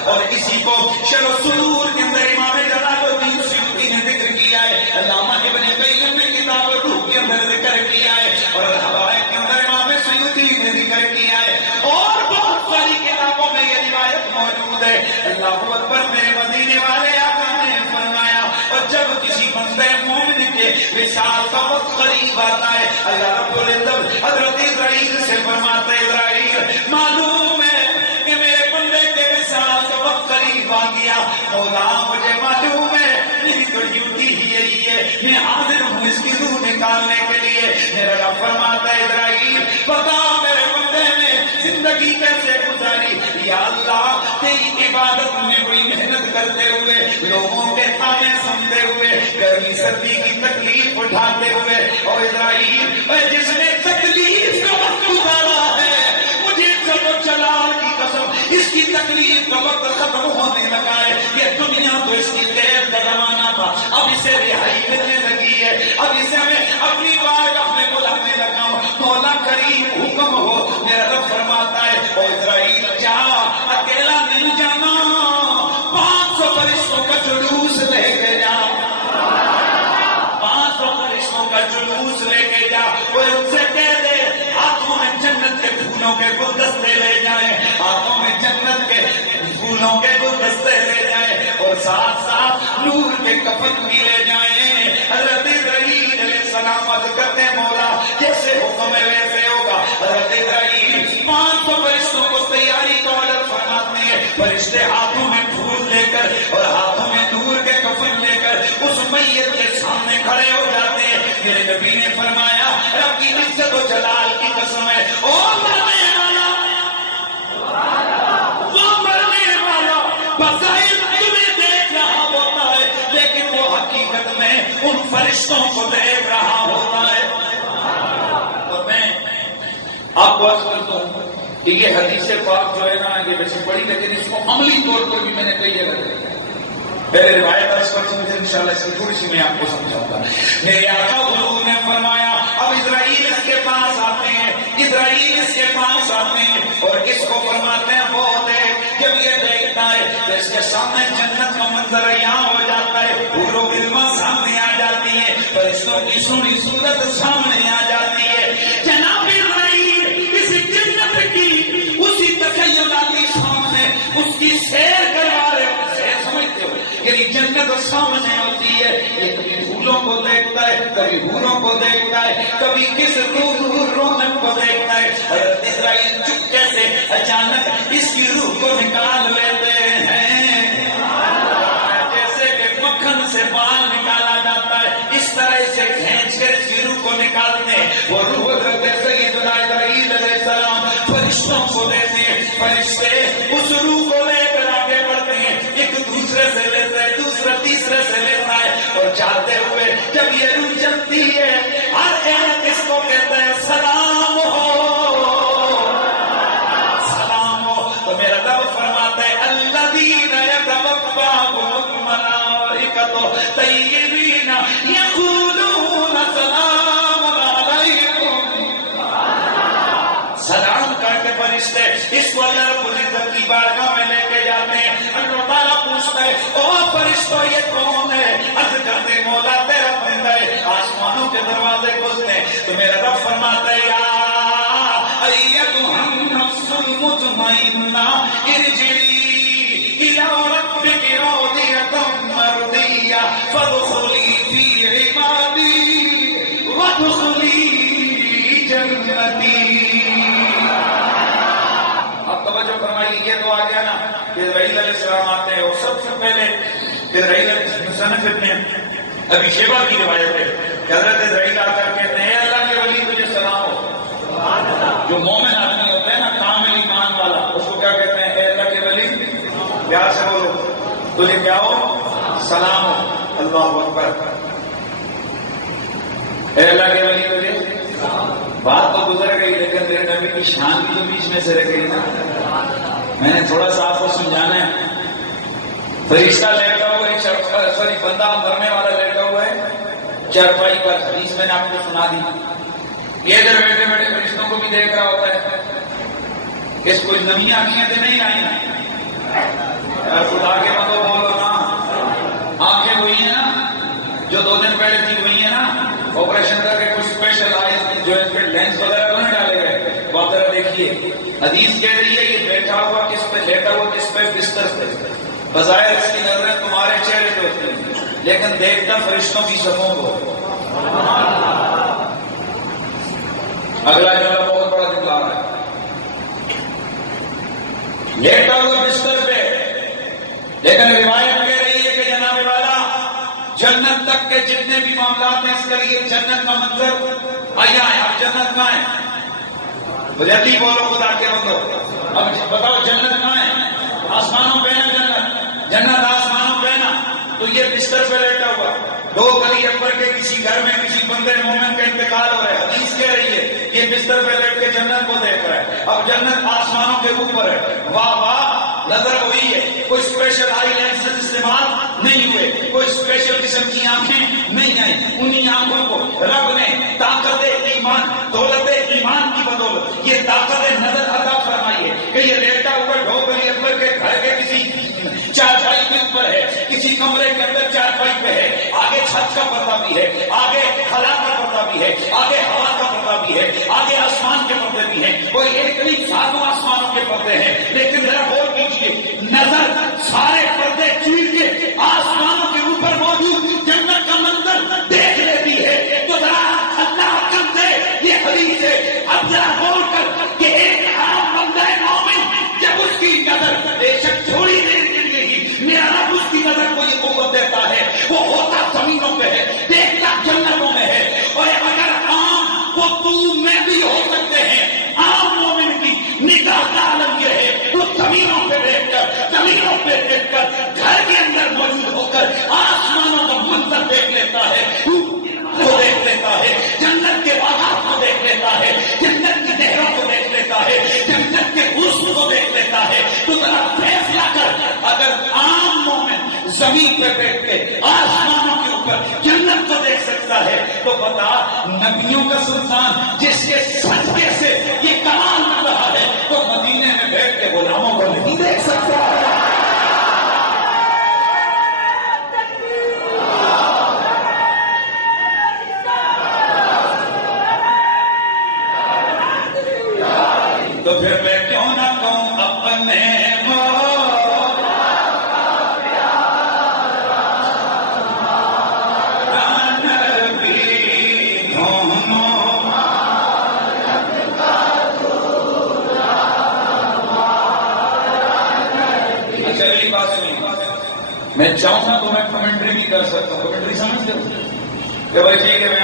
اور اسی کو شرح صدور کے اندر امام جلال الدین سیوطی نے ذکر کیا ہے, علامہ ابن قیم نے کتاب روح کے اندر ذکر کیا ہے, اور الحوائج کے اندر امام سیوطی نے ذکر کیا ہے, اور بہت ساری کتابوں میں یہ روایت موجود ہے. اللہ اکبر. میرے مدینے والے آقا نے فرمایا, اور جب کسی بندے مومن کے وصال کا وقت قریب آتا ہے, اللہ رب العزت حضرت اسرائیل سے فرماتا ہے اسرائیل معلوم ہے کہ میرے بندے کے وصال کا وقت قریب آ گیا, مولا مجھے معلوم ہے میری تو ڈیوٹی ہی یہی ہے, میں حاضر ہوں اس کی روح نکالنے کے لیے. میرا رب فرماتا ہے اسرائیل بتا میرے بندے نے زندگی کیسے گزاری. یا اللہ تیری عبادت میں کوئی محنت کرتے ہوئے, لوگوں کے تانے سنتے ہوئے, گرمی سردی کی تکلیف اٹھاتے ہوئے, اور اسرائیل جس نے تکلیف کا وقت گزارا ہے, مجھے چلو جلال کی قسم اس کی تکلیف کا وقت ختم ہونے لگا ہے. یہ دنیا تو اس کی دیر کا زمانہ تھا, اب اسے رہائی ملنے لگی ہے, اب اسے ہمیں اپنی بارگاہ میں بلانے لگا ہوں. مولا کریم حکم ہو. میرا رب فرماتا ہے او اسرائیل جا, اکیلا نہیں جانا, 500 فرشتوں کا جلوس لے کے جا, 500 فرشتوں کا جلوس لے کے جا, اور ان سے کہہ دے ہاتھوں میں جنت کے پھولوں کے گلدستے لے جائیں, ہاتھوں میں جنت کے پھولوں کے گلدستے لے جائیں, اور ساتھ ساتھ نور کے کفن بھی لے جائیں. حضرت اسرائیل علیہ السلام عرض کرتے ہیں مولا جیسے حکم ہے ویسے ہوگا. حضرت اسرائیل 500 فرشتوں کو تیاری کا آرڈر فرماتے ہیں. فرشتے ہاتھوں میں پھول لے کر اور ہاتھوں میں نور کے کفن لے کر اس میت کے سامنے کھڑے ہو جاتے ہیں. میرے نبی نے فرمایا رب کی عزت و جلال کی قسم ہے, اور مرنے والا وہ مرنے والا بظاہر تمہیں دیکھ رہا ہوتا ہے, لیکن وہ حقیقت میں ان فرشتوں کو دیکھ رہا ہوتا ہے. اور میں آپ کو عرض کرتا ہوں کہ یہ حدیث پاک جو ہے نا یہ ویسے پڑھی, لیکن اس کو عملی طور پر بھی میں نے کئی جگہ دیکھا. پہلے روایت عرض کرتا ہوں, انشاءاللہ اس کی تھوڑی سی میں آپ کو سمجھاؤں گا. میرے آقا حضور نے فرمایا اب اسرائیل اس کے پاس آتے ہیں, اسرائیل اس کے پاس آتے ہیں, اور اس کو فرماتے ہیں وہ دیکھ. جب یہ دیکھتا ہے تو اس کے سامنے جنت کا منظر یہاں ہو جاتا ہے, حور و غلمان سامنے آ جاتی ہے, فرشتوں کی سونی صورت سامنے آ جاتی ہے. جناب اسرائیل اس جنت کی اسی تخیلاتی سامنے اس کی سیر کروا رہے ہو. سیر سمجھتے ہو, یعنی جنت سامنے ہوتی ہے, یہ کبھی پھولوں کو دیکھتا ہے, کبھی حوروں کو دیکھتا ہے، کبھی کس رونق کو دیکھتا ہے. حضرت اسرائیل چپکے سے اچانک اس کی روح کو نکال لیتے ہیں، جیسے کہ مکھن سے بال نکالا جاتا ہے اس طرح سے کھینچ کر اس کی روح کو نکالتے ہیں. وہ روح حضرت سیدنا اسرائیل علیہ السلام فرشتوں کو دیتے ہیں. فرشتے اس روح کو لے کر آگے بڑھتے ہیں، ایک دوسرے سے لیتے ہیں، دوسرا تیسرے سے لیتا ہے، اور جاتے ہوئے جب یہ روح چلتی ہے ہر ایک اس کو کہتے ہیں سلام ہو، سلام ہو. تو میرا رب فرماتا ہے الذین یتوفاهم الملائکۃ طیبین یقولون سلام علیکم. سلام کر کے فرشتے اس کو رب العزت کی بارگاہ میں لے کے جاتے ہیں. اللہ تعالیٰ پوچھتا ہے او فرشتوں یہ کون ہے؟ عرض کرتے مولا تیرا بندہ ہے. آسمانوں کے دروازے کھلتے ہیں تو میرا رب فرماتا ہے یا ایتھا النفس المطمئنہ ارجعی الی ربک راضیۃ مرضیہ فادخلی فی عبادی وادخلی جنتی. اب توجہ فرمائیے، یہ تو آ گیا نا کہ اسرائیل علیہ السلام آتے ہیں اور سب سے پہلے اسرائیل مصنف ابن ابی شیبہ کی روایت ہے کہ حضرت اسرائیل آ کر کہتے ہیں اللہ کے ولی تجھے سلام ہو. جو مومن آدمی ہوتا ہے نا کامل ایمان والا اس کو کیا کہتے ہیں؟ اے اللہ کے ولی، پیار سے بولو، تجھے کیا ہو؟ سلام ہو. اللہ اکبر. اے اللہ کے ولی تجھے بات تو گزر گئی لیکن میرے نبی کی شان بھی تو بیچ میں سے رہ گئی نا. میں نے تھوڑا سا آپ کو سمجھانا ہے. فرشتہ لیٹا ہوا ہے، بندہ مرنے والا لیٹا ہوا ہے چارپائی پر. حدیث میں نے آپ کو سنا دی. یہ ادھر بیٹھے بیٹھے فرشتوں کو بھی دیکھ رہا ہوتا ہے. اس کو نمی آنکھیں تو نہیں آئی نا، خدا کے بندو بولو نا. آنکھیں وہی ہیں نا جو 2 دن پہلے تھی، وہی ہے نا. آپریشن کر کے کچھ اسپیشل آئیز جو اس پہ لینس وغیرہ تو نہیں ڈالے گئے. وہ ذرا دیکھیے حدیث کہہ رہی ہے یہ بیٹھا ہوا کس پہ، لیٹا ہوا کس پہ؟ بستر پہ. بظاہر اس کی نظریں تمہارے چہرے پہ ہوتی ہیں لیکن دیکھتا فرشتوں کی صفوں کو. اگلا جملہ بہت بڑا دکھا رہا ہے. لیٹا ہوا بستر پہ، لیکن روایت کہہ رہی ہے کہ جناب والا جنت تک کے جتنے بھی معاملات ہیں اس کے لیے جنت کا منظر آیا ہے. اب جنت کہاں ہے؟ جلدی بولو خدا کے بندو. اب بتاؤ جنت کہاں ہے؟ آسمانوں پہ ہے جنت. جنت آسمانوں پہ نا. تو یہ بستر پہ لیٹا ہوا 2 گلی اکبر کے کسی گھر میں کسی بندے مومن کا انتقال ہو رہا ہے. حدیث کہہ رہی ہے یہ بستر پہ لیٹ کے جنت کو دیکھ رہا ہے. اب جنت آسمانوں کے اوپر ہے. واہ واہ، نظر وہی ہے. کوئی اسپیشل آئی لینس استعمال نہیں ہوئے، کوئی اسپیشل قسم کی آنکھیں نہیں آئی. انہی آنکھوں کو رب نے طاقت ایمان، دولت ایمان کی بدولت یہ طاقت نظر عطا فرمائی ہے کہ یہ لیٹا اوپر 2 گلی اکبر کے گھر کے کسی چارپائی کے اوپر ہے، کسی کمرے کے اندر چارپائی پہ ہے. آگے چھت کا پردہ بھی ہے، آگے خلا کا پردہ بھی ہے، آگے ہوا کا پردہ بھی ہے، آگے آسمان کے پردے بھی ہیں. کوئی ایک نہیں 7 آسمانوں کے پردے ہیں. لیکن ذرا غور کیجیے، نظر سارے پردے چیر کے آسمانوں کے اوپر موجود جنت کا منظر دیکھ لیتی ہے. تو ذرا اللہ کر دے یہ حدیث ہے. اب ذرا غور کر کہ ایک عام بندہ مومن جب اس کی نظر بے شک تھوڑی دیر کے لیے ہی میرا رب اس کی نظر کو یہ قوت دیتا ہے، وہ ہوتا زمینوں پہ ہے، دیکھتا جنتوں میں ہے. اور اگر عام وہ تم میں بھی ہو سکتے ہیں، عام مومن کی نگاہ کا عالم یہ ہے وہ زمینوں پہ دیکھ کر، زمینوں پہ دیکھ کر، گھر کے اندر موجود ہو کر آسمانوں کا منظر دیکھ لیتا ہے، کو دیکھ لیتا ہے، جنت کے باغات کو دیکھ لیتا ہے، جنت کی نہروں کو دیکھ لیتا ہے، جنت کے حسن کو دیکھ لیتا ہے. تو ذرا فیصلہ کر، اگر عام مومن زمین پہ بیٹھ کے آسمانوں کے اوپر جنت کو دیکھ سکتا ہے تو بتا نبیوں کا سلطان جس کے سجدے سے یہ کمال مل رہا ہے تو مدینے میں بیٹھ کے غلاموں کو نہیں دیکھ سکتا. تو پھر میں کیوں نہ کہوں اپنے نبی میں چاہوں گا تو میں کمنٹری بھی کر سکتا ہوں. کمنٹری سمجھتے ہو کہ بھائی ٹھیک ہے میں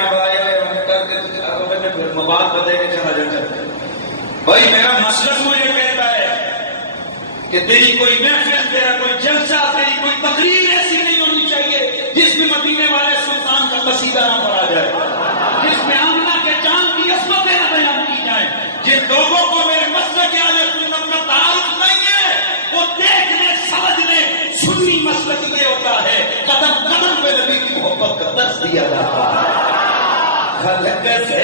بات بتائے کہ چلا جاتا. بھائی میرا مسلک مجھے کہتا ہے کہ تیری کوئی محفل، تیرا کوئی جلسہ، تیری کوئی تقریر ایسی نہیں ہونی چاہیے جس میں مدینے والے سلطان کا قصیدہ نہ پڑھا جائے، جس میں آمنہ کے چاند کی عصمتیں نہ بیان کی جائیں. جن لوگوں کو میرے مسلک اہل سنت کا تعارف نہیں ہے وہ دیکھنے سمجھنے سنی مسلک یہ ہوتا ہے قدم قدم پہ نبی کی محبت کا درس دیا جاتا ہے. خلق سے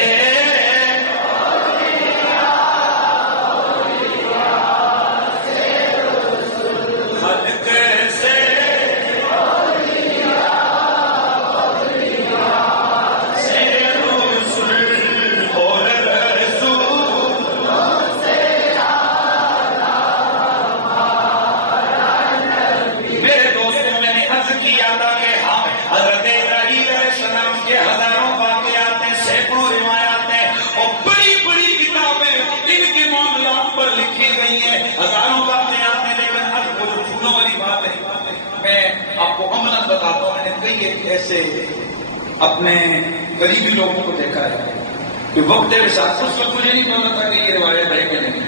ایسے اپنے قریبی لوگوں کو دیکھا ہے کہ وقت وصال اس وقت مجھے نہیں پتا تھا کہ یہ روایت ہے کہ نہیں،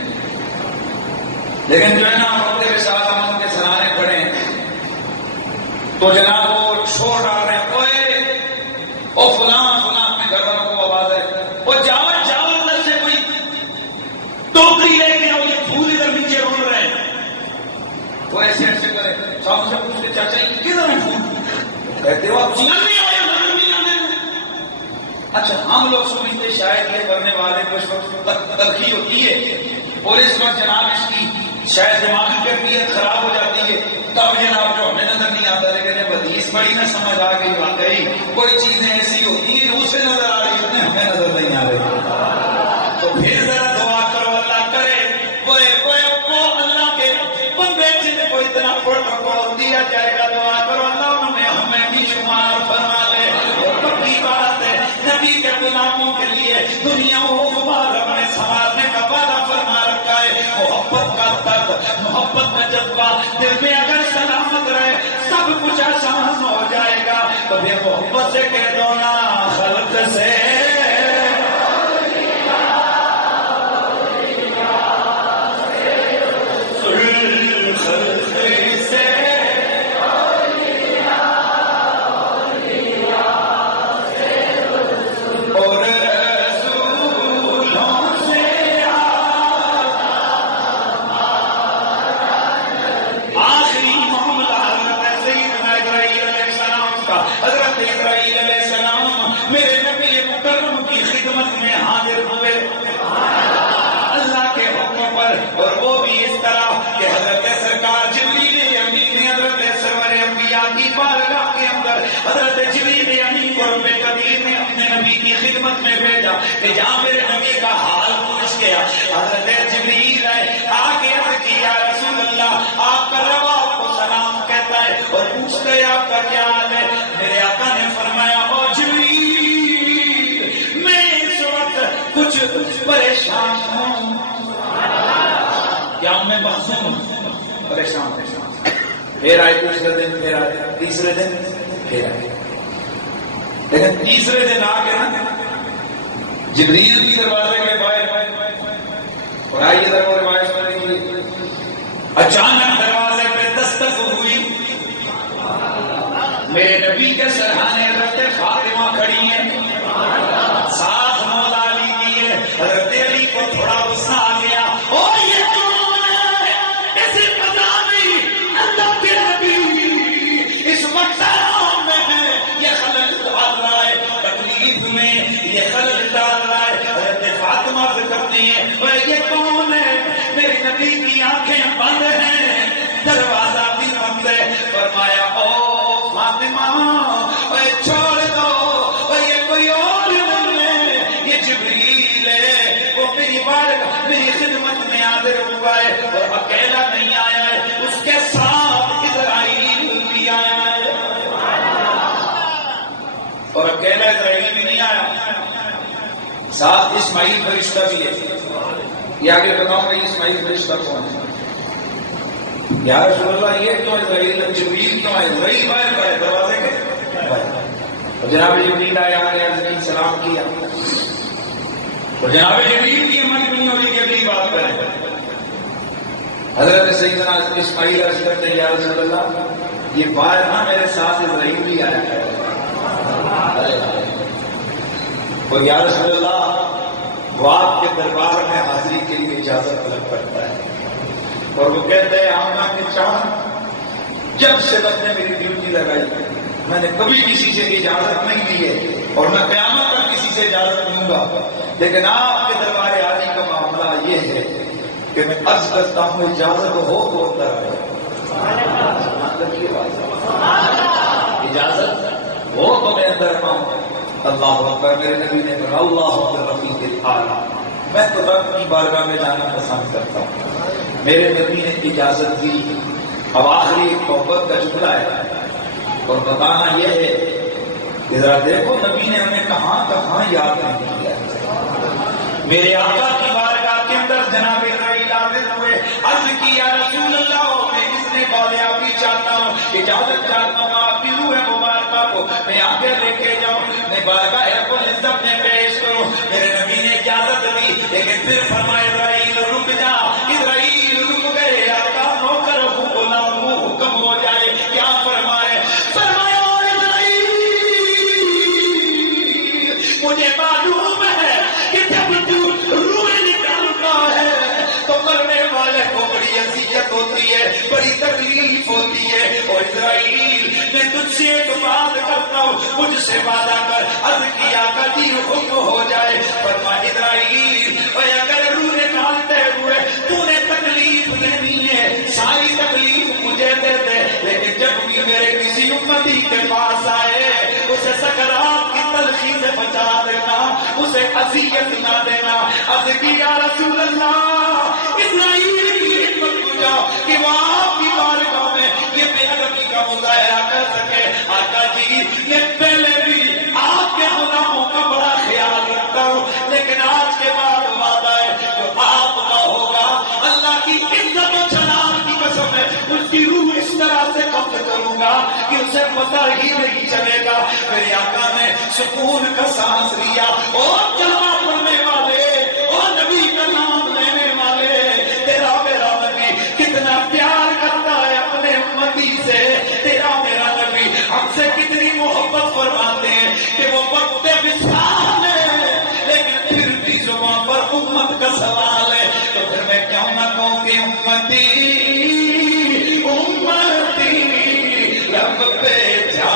لیکن جو ہے نا وقت وصال ہم ان کے سرانے پڑے تو جناب وہ چھوڑ ڈال رہے ہیں، اوے او فلاں فلاں اپنے گھر والوں کو آواز ہے، وہ جاؤ جاؤ اندر سے کوئی ٹوکری لے کے آؤ، یہ پھول ادھر نیچے رول رہے ہیں. وہ ایسے ایسے کرے صاحب سے پوچھتے چاچا یہ کدھر ہے پھول؟ کہتے ہو آپ سنن نہیں آئے نظر نہیں آنے. اچھا ہم لوگ سمجھتے شاید یہ کرنے والے کو اس وقت تلخی ہوتی ہے اور اس وقت جناب اس کی شاید دماغی کیفیت خراب ہو جاتی ہے تب جناب جو ہمیں نظر نہیں آتا، لیکن جب حدیث بڑی نہ سمجھ آ گئی واقعی کوئی چیزیں ایسی ہوتی ہیں اسے نظر آ رہی ہوتی ہیں ہمیں نظر نہیں آ رہی. تو پھر ذرا دعا کرو اللہ کرے وہ اللہ کے بندے جن کو اتنا پروٹوکول دیا جائے گا، دعا کرو اللہ ہمیں بھی شمار فرما لے. اور پکی بات ہے نبی کے غلاموں کے لیے دنیا کو غبار اپنے سنوارنے کا وعدہ فرما رکھا ہے. محبت کا درد، محبت کا جذبہ دل میں اگر سلامت رہے سب کچھ آسان ہو جائے گا. تو پھر محبت سے کہہ دو نا خلق سے حضرت جبریل امین کو رب کریم نے اپنے نبی کی خدمت میں بھیجا کہ جہاں میرے نبی کا حال پوچھ گیا. حضرت جبریل آ کے عرض کیا رسول اللہ آپ کا رب آپ کو سلام کہتا ہے اور پوچھتا ہے آپ کا کیا حال ہے. میرے آقا نے فرمایا او جبریل میں اس وقت کچھ پریشان ہوں. کیا میں محسوس ہوں پریشان؟ پھر آئے دوسرے دن، پھر آئے تیسرے دن، پھر آئے. لیکن تیسرے دن آ کے نا جبریل بھی دروازے کے باہر اور آئیے دروازے باہر کرنے کے لیے اچانک دروازے پہ دستک ہوئی. میرے نبی کے سرحانے حضرت فاطمہ کھڑی ہیں، ساتھ مولا علی کی ہے. حضرت علی کو تھوڑا غصہ آ گیا، اور یہ کون ہے؟ اسے پتا نہیں اللہ کے نبی اس وقت میں ہے، یہ خلل ڈال رہا ہے، تکلیف میں یہ خلل ڈال رہا ہے. حضرت فاطمہ سے کرتی ہیں وہ یہ کون ہے؟ میرے نبی کی آنکھیں بند ہیں، دروازہ بھی بند ہے. فرمایا او فاطمہ چھوڑ دو، یہ کوئی اور نہیں ہے، یہ جبریل ہے. وہ میری بار میری خدمت میں حاضر ہوا ہے اور اکیلا نہیں آیا ہے، اس کے ساتھ اسرائیل بھی آیا ہے. اور اکیلا اسرائیل بھی نہیں آیا، ساتھ اسماعیل فرشتہ بھی ہے. یہ آگے بتاؤں گا اسماعیل فرشتہ کون ہے. یا رسول اللہ یہ کیوں اسرائیل جبریل کیوں ہے؟ اسرائیل باہر پڑے دروازے کے باہر، جناب جبریل آیا علیہ السلام کیا، اور جناب جبریل کی ہمت نہیں ہو رہی کہ اگلی بات کریں. حضرت سیدنا اسماعیل عرض کرتے ہیں یا رسول اللہ یہ بات نہ میرے ساتھ اسرائیل بھی آیا ہے. اور یا رسول اللہ وہ آپ کے دربار میں حاضری کے لیے اجازت طلب کرتا ہے، اور وہ کہتے ہیں آمنہ کے چاند جب سے رب نے میری ڈیوٹی لگائی میں نے کبھی کسی سے اجازت نہیں لی ہے اور میں قیامت تک کسی سے اجازت لوں گا، لیکن آپ کے دربار حاضری کا معاملہ یہ ہے کہ میں عرض کرتا ہوں اجازت ہو تو اندر ہے. اجازت ہو تو میں اندر آؤں. اللہ اکبر. میرے نبی نے کہا اللہ اکبر رفیق الاعلیٰ. میں تو رب کی بارگاہ میں جانا پسند کرتا ہوں. میرے نبی نے اجازت دی. اب آخری محبت کا جملہ ہے اور بتانا یہ ہے کہ ذرا دیکھو نبی نے ہمیں کہاں کہاں یاد نہیں کیا. میرے آقا کی بارگاہ کے اندر جناب اسرائیل حاضر ہوئے، عرض کی یا رسول اللہ میں اس نے بالیابی چاہتا ہوں، اجازت چاہتا ہوں آپ کی روح مبارکہ کو میں آگے لے کے جاؤں، میں بارگاہ رب العزت میں پیش کروں. میرے نبی نے اجازت دی، لیکن پھر فرمایا اسرائیل رک جا. اسرائیل رک گئے. آقا نوکر غلام حکم ہو جائے. کیا فرمائے؟ فرمایا اسرائیل مجھے معلوم ہے کہ جب تو روح نکالتا ہے تو مرنے والے کو بڑی اذیت ہوتی ہے، بڑی تکلیف ہوتی ہے. اور اسرائیل میں تجھ سے ایک بات کرتا ہوں، مجھ سے وعدہ کر. عرض کیا کبھی حکم ہو جائے. فرمایا اسرائیل اگر روح نکالتے ہوئے تو نے تکلیف دینی ہے ساری تکلیف مجھے دے دے، لیکن جب بھی میرے کسی امتی کے پاس آئے اسے سکرات کی تلخی سے بچا دینا، اسے اذیت نہ دینا. عرض کی یا رسول اللہ اسرائیل کی حکمت پوچھا کہ وہ آپ کی بارگاہ میں یہ بے ادبی کا مظاہرہ کر سکے. آقا جی میں پہلے بھی آپ کے غلاموں کا بڑا خیال رکھتا ہوں، لیکن آج کے بعد وعدہ ہے جو آپ کا ہوگا اللہ کی عزت و جلال کی قسم ہے اس کی روح اس طرح سے قبض کروں گا کہ اسے پتہ ہی نہیں چلے گا. میرے آقا نے سکون کا سانس لیا. اور کلمہ پڑھنے والے اور نبی کا نام لینے والے، تیرا میرا نبی کتنا پیار کرتا ہے اپنے امتی سے. تیرا میرا نبی ہم سے کتنی محبت فرماتے ہیں کہ وہ وقت وصال ہے، لیکن پھر بھی زبان پر امت کا سوال ہے. تو پھر میں کیوں نہ کہوں کہ امتی امتی رب پہ جا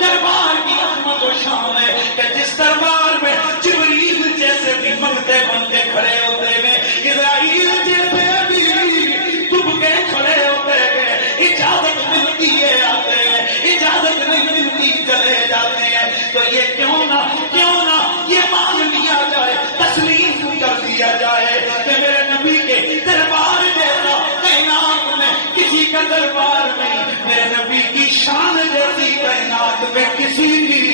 دربار کی عظمت و شان ہے کہ جس دربار میں جبریل جیسے بھی منگتے بنتے کھڑے ہوتے ہیں، اسرائیل جیسے بھی دب کے کھڑے ہوتے ہیں. اجازت ملتی ہے آتے ہیں، اجازت نہیں ملتی چلے جاتے ہیں. تو یہ کیوں نہ یہ مان لیا جائے، تسلیم کر دیا جائے کہ میرے نبی کے دربار جیسا کائنات میں کسی کا دربار نہیں، میرے نبی کی شان جیسی کائنات میں کسی کی،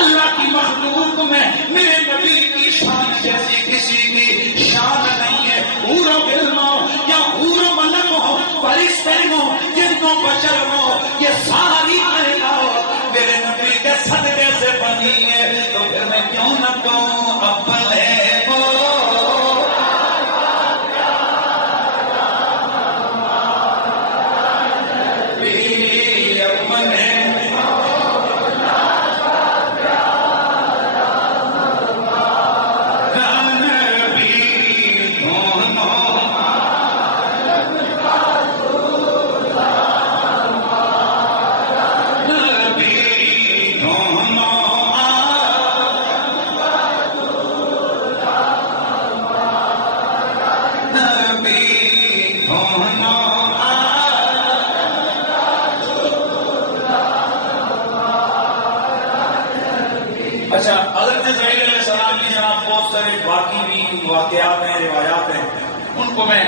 اللہ کی مخلوق میں میرے نبی کی شان جیسی کسی کی شان نہیں ہے. حور و علم ہو یا حور و ملک ہو، فرشتے ہو، جن کو بشر ہو، یہ ساری کائنات میرے نبی کے صدقے سے بنی ہے. تو پھر میں کیوں نہ کہوں اپنے مختلف باقی بھی واقعات ہیں، روایات ہیں، ان کو میں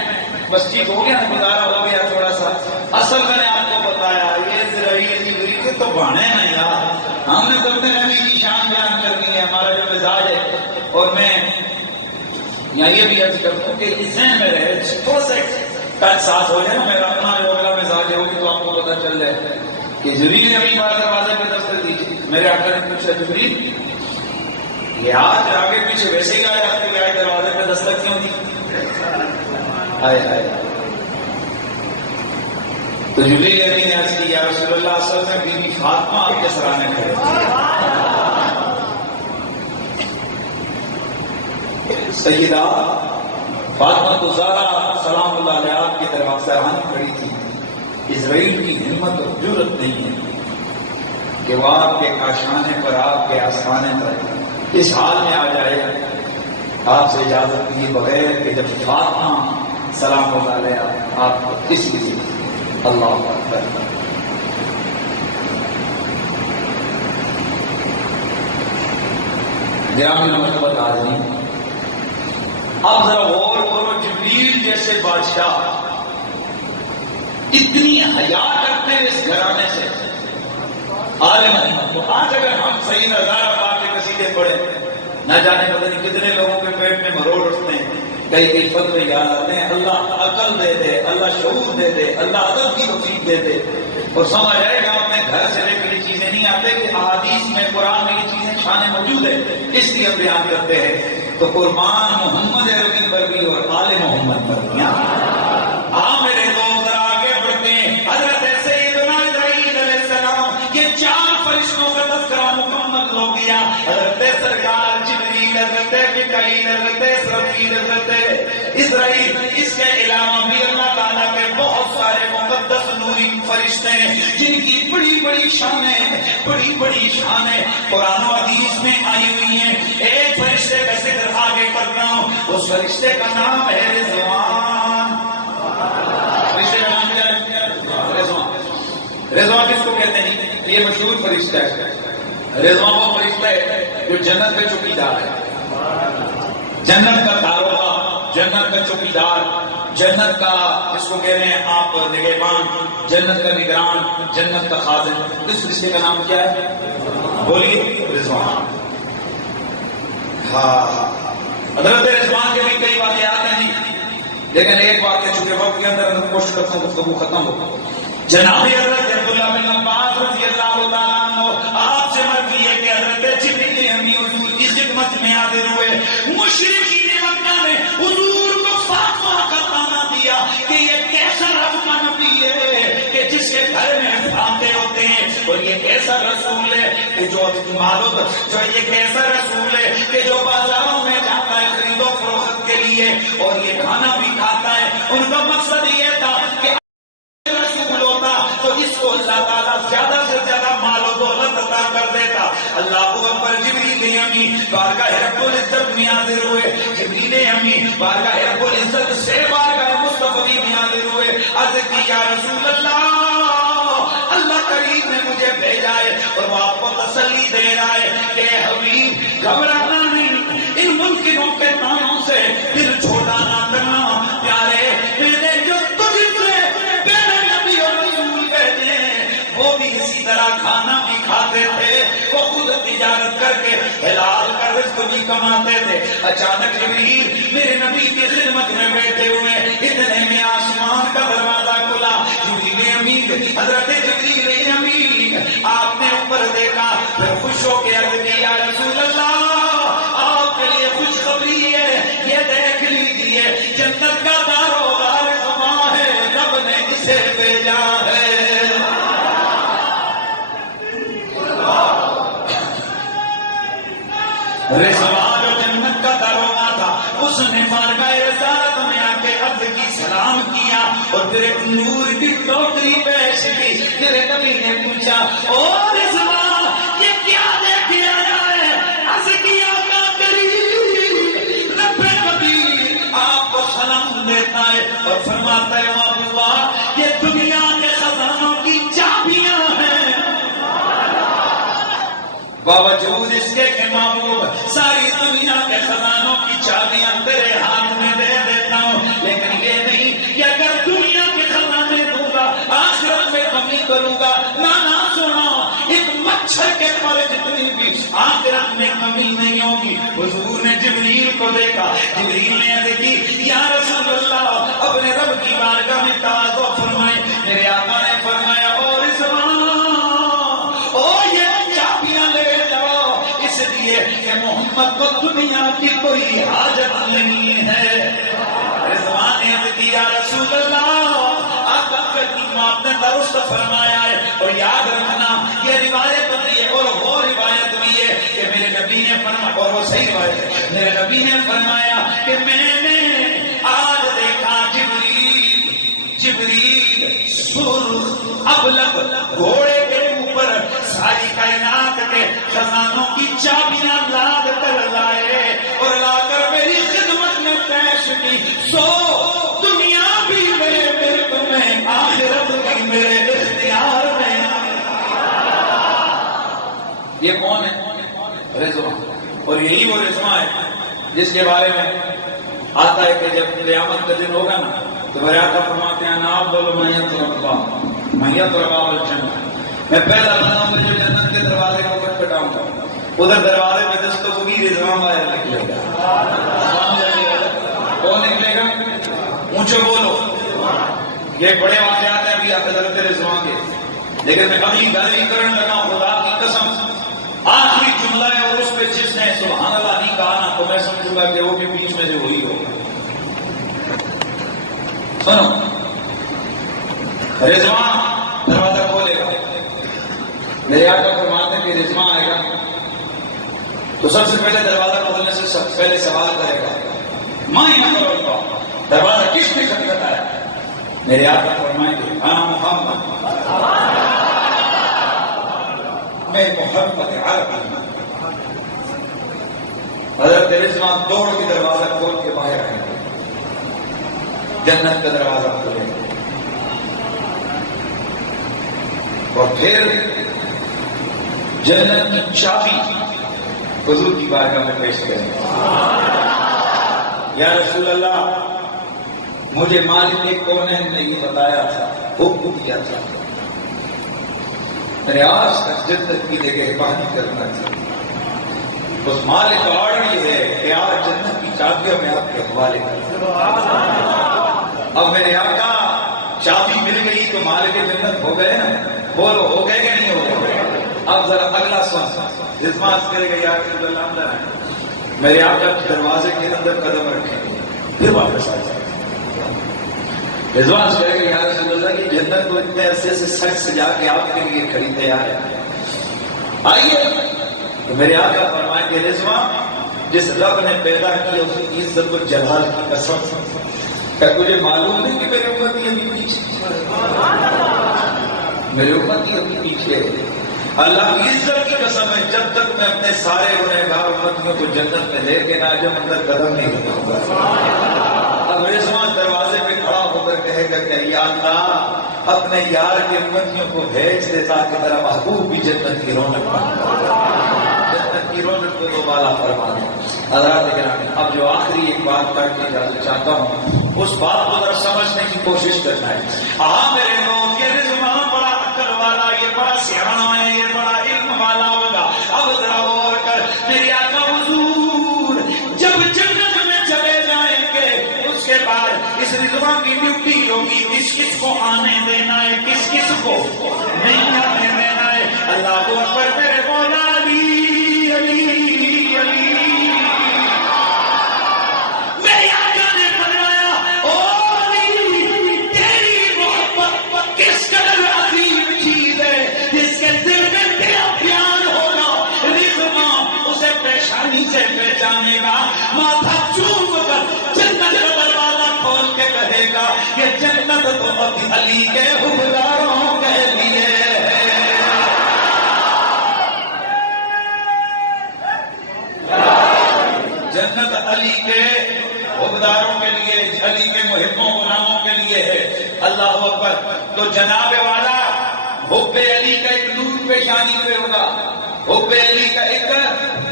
بس ٹھیک ہو گیا، گزارا ہو گیا تھوڑا سا. اصل میں نے آپ کو بتایا یہ اسرائیل جبریل کے تو بہانے ہیں یار. ہم نے تو اپنے نبی کی شان بیان کرنی ہے، ہمارا جو مزاج ہے. اور میں یہاں یہ بھی عرض کرتا ہوں کہ ذہن میں رہے تھوڑا سا ٹچ ساتھ ہو جائے نا میرا اپنا جو اگلا مزاج ہوگی تو آپ کو پتا چل جائے کہ جبریل نے اپنی بات دروازے پہ دستک دی. میرے آقا نے پوچھا جبریل یہ آج آگے پیچھے ویسے ہی آیا آپ کے دروازے پہ دستک کیوں دی؟ آئے آئے تو جبریل امین نے عرض کی یا رسول اللہ اصل میں بیوی فاطمہ آپ کے سرانے کھڑے. سیدہ فاطمہ زہرا سلام اللہ علیہ آپ کے دروازے آنے کھڑی تھی. اسرائیل کی ہمت اور جرأت نہیں ہے کہ وہ آپ کے آشانے پر، آپ کے آسمانے پر اس حال میں آ جائے آپ سے اجازت دیے بغیر کہ جب فاطمہ سلام اللہ علیہ آپ کو کسی سے اللہ اکبر. گرامی مرتبہ حاضرین، اب ذرا غور کرو، جبریل جیسے بادشاہ اتنی حیا کرتے ہیں اس گھرانے سے عالم محمد. تو آج اگر ہم صحیح نظارہ پا کے قصیدے پڑھیں نہ جانے پتہ نہیں کتنے لوگوں کے پیٹ میں مروڑ اٹھتے ہیں. کئی فتوے یاد آتے ہیں. اللہ عقل دے دے، اللہ شعور دے دے، اللہ ادب کی توفیق دے دے. اور سمجھ آئے گا اپنے گھر سے لے کے یہ چیزیں نہیں آتے کہ احادیث میں قرآن میں یہ چیزیں شان موجود ہے اس لیے ہم بیان کرتے ہیں. تو قربان محمد عربی پر بھی اور آل محمد پر بھی. ہاں میرے دوست آگے بڑھتے ہیں. حضرت سیدنا اسرائیل علیہ السلام یہ 4 فرشتوں کا تذکرہ مکمل ہو گیا. حضرت سرکار جبریل، حضرت میکائیل، حضرت اسرافیل، حضرت اسرائیل، اس کے علاوہ بھی اللہ تعالیٰ کے بہت سارے مقدس نوری فرشتے ہیں جن کی بڑی بڑی شانیں، بڑی بڑی شانیں قرآن و حدیث میں آئی ہوئی ہیں. ایک فرشتے کا ذکر آگے کرتا ہوں، اس فرشتے کا نام ہے رضوان. فرشتے کا نام کیا ہے؟ رضوان. رضوان کس کو کہتے ہیں؟ یہ مشہور فرشتہ ہے. رضوان وہ فرشتہ ہے جو جنت کا چوکیدار ہے، جنت کا داروغہ، جنت کا چوکیدار، جنت کا جس کو کہہ رہے ہیں آپ نگہبان، جنت کا نگران، جنت کا خازن. اس فرشتے کا نام کیا ہے؟ بولیے رضوان. ہاں حضرت رضوان کے بھی کئی واقعات ہیں لیکن ایک واقعہ چونکہ وقت کے اندر میں کوشش کرتا ہوں گفتگو ختم ہو. جناب حضرت عبداللہ بن عباس رضی اللہ تعالیٰ عنہ آپ سے مرضی ہے کہ حضرت جبریل امی حضور کی خدمت میں حاضر ہوئے. مشرکین مکہ نے حضور کو فاطمہ کا تانا دیا کہ یہ کیسا رب کا نبی ہے کہ جس کے گھر میں افرادے ہوتے ہیں، اور یہ کیسا رسول ہے کہ جو یہ کیسا رسول ہے کہ جو بازاروں میں جاتا ہے خرید و فروخت کے لیے اور یہ کھانا بھی کھاتا ہے. ان کا مقصد یہ تھا کہ رسول ہوتا تو اس کو اللہ تعالیٰ زیادہ سے زیادہ مال و دولت عطا کر دیتا. اللہ اکبر. جبریل امی بارگاہ رب العزت میں حاضر ہوئے. جبریل امی بارگاہ رب العزت سے بارگاہ مصطفی میں حاضر ہوئے. عرض کی یا رسول اللہ، اللہ کریم نے مجھے بھیجا ہے اور وہ آپ کو تسلی دے رہا ہے کہ حبیب گھبرانا نہیں، ان ممکنوں کے تانوں سے دل چھوٹا نہ کرنا. پیارے میرے جو تجھ سے میرے نبی اور رسول کہتے ہیں وہ بھی اسی طرح کھانا بھی کھاتے تھے، وہ خود تجارت کر کے حلال کا رزق بھی کماتے تھے. اچانک جبریل میرے نبی کی خدمت میں بیٹھے ہوئے، اتنے میں آسمان کا دروازہ کھلا. جبریل امین، حضرت جبریل امین آپ نے اوپر دیکھا، پھر خوش ہو کے عرض کیا رسول اللہ آپ کے لیے خوشخبری ہے، یہ دیکھ لیجیے جنت کا داروغہ رضوان ہے، رب نے اسے بھیجا ہے. رضوان جو جنت کا داروغہ تھا اس نے بارگاہ رسالت میں آ کے عبد کی سلام کیا اور پھر ایک نور کی ٹوکری پیش کی. میرے نبی نے پوچھا او رضوان یہ کیا لے کے آیا ہے؟ عرض کیا کا کریم رب کبیر آپ کو سلام دیتا ہے اور فرماتا ہے اللہ یہ دنیا کے خزانوں کی چابیاں ہیں. باوجود اس کے کہ محبوب ساری دنیا کے خزانوں کی چابیاں تیرے ہاتھ میں دے دیتا ہوں، لیکن یہ نہیں کہ اگر دنیا کے خزانے دوں گا آخرت میں کمی کروں گا، نہ سونا، ایک مچھر کے پر جتنی بھی آخرت میں کمی نہیں ہوگی۔ حضور نے جبریل کو دیکھا، جبریل نے عرض کی یا رسول اللہ اپنے رب کی بارگاہ میں تواضع فرمائے۔ میرے آقا نے فرمایا اور کہ محمد کو دنیا کی کوئی حاجت نہیں ہے۔ رضوان نے عرض کیا رسول اللہ آپ کا آپ نے درست فرمایا ہے، اور یاد رکھنا یہ روایت بھی ہے اور وہ روایت بھی ہے کہ میرے نبی نے فرمایا، اور وہ صحیح روایت ہے، میرے نبی نے فرمایا کہ میں نے آج دیکھا جبریل سرخ ابلق گھوڑے کے اوپر ساری کائنات کے خزانوں کی چابیاں لاد کر لائے اور لا کر میری خدمت میں پیش کی۔ سو دنیا بھی میرے ملک میں، آخرت بھی میرے اختیار میں۔ یہ کون ہے؟ رضوان۔ اور یہی وہ رضوان ہے جس کے بارے میں آتا ہے کہ جب قیامت کا دن ہوگا نا تو میرے آقا فرماتے ہیں نا بولو میت ربا الجنہ، میں پہلا بندہ ہوں جو جنت کے دروازے کو کھٹکھٹاؤں گا، ادھر دروازے میں دستگوئی رضوان باہر نکلے گا۔ کون نکلے گا؟ اونچے بولو۔ یہ بڑے واقعات ہیں ابھی حضرت رضوان کے، لیکن میں ابھی گل کرنے لگا خدا کی قسم آخری جملہ ہے، اور اس پہ جس نے سبحان اللہ نہیں کہا نا تو میں سمجھوں گا کہ وہ بھی بیچ میں سے وہی ہوگا۔ سنو، رضوان دروازہ کھولے گا، میرے آقا فرماتے ہیں کہ رضوان آئے گا تو سب سے پہلے دروازہ کھولنے سے سب پہلے سوال کرے گا ماں یہاں پر دروازہ کس نے کھٹکھٹایا ہے؟ میرے آقا فرمائیں گے ہاں محمد، میں محمد عربی۔ حضرت رضوان دوڑ کے دروازہ کھول کے باہر آئے گے، جنت کا دروازہ کھولے گا اور پھر جنت کی چابی حضور کی بارگاہ میں پیش کریں۔ یا رسول اللہ مجھے مالک نے کونین نے یہ بتایا تھا، حکم کیا تھا، میں نے آج تک جنت کی نگہبانی کرنا تھا۔ اس مالک کا آرڈر یہ ہے کہ آج جنت کی چابیاں میں آپ کے حوالے کروں۔ اب میرے آقا چابی مل گئی تو مالک جنت ہو گئے نا، بولو ہو گئے کہ نہیں ہو گئے؟ اب ذرا اگلا سن جسمات کرے گا یا رسول اللہ میرے آقا کے دروازے کے اندر قدم رکھیں گے، پھر واپس آ جائے گا۔ رضوان سے کہے گا یا رسول اللہ کی جنت کو اتنے عرصے سے سچ سجا کے آپ کے لیے کھڑی تیار ہے، آئیے۔ تو میرے آقا فرمائیں گے رضوان جس رب نے پیدا کیا اس کی عزت و جلال کی قسم، کیا تجھے معلوم نہیں کہ میرے امتی ابھی پیچھے، میرے امتی ابھی پیچھے ہے؟ اللہ کی عزت کی قسم ہے جب تک میں اپنے سارے گنہگار امتیوں کو جنت میں لے کے نہ جب اندر قدم نہیں رکھوں گا۔ اب رضوان دروازے پہ کھڑا ہو کر کہے گا کہ یا اللہ اپنے یار کے امتیوں کو بھیج دے تاکہ میرا محبوب بھی جنت کی رونق بن جائے، جنت کی رونق کو دوبارہ فرما دے۔ حضرات گرامی اب جو آخری ایک بات کر کے جانا چاہتا ہوں اس بات کو ذرا سمجھنے کی کوشش کرنا ہے۔ ہاں میرے لوگ یہ رضوان بڑا عقل والا، یہ بڑا سیاح ہے، یہ بڑا علم والا ہوگا۔ اب ذرا غور کر میری آقا حضور جب جنت میں چلے جائیں گے اس کے بعد اس رضوان کی ڈیوٹی ہوگی کس کس کو آنے دینا ہے، کس کس کو نہیں آنے دینا ہے۔ اللہ اکبر میرے مولا علی علی علی۔ میری آقا نے فرمایا او علی تیری محبت کس قدر عظیم چیز ہے جس کے دل میں تیرا پیار ہوگا، رضوان اسے پریشانی سے پہچانے گا، ماتھا چوم کر جنت کا دروازہ کھول کے کہے گا کہ جنت تو ابھی علی کے حکمرانوں کے لیے ہے۔ جنت علی کے حکمرانوں کے لیے، علی کے محبوں غلاموں کے لیے ہے۔ اللہ اکبر۔ تو جناب والا حب علی کا ایک نور پیشانی پہ ہوگا، حب علی کا ایک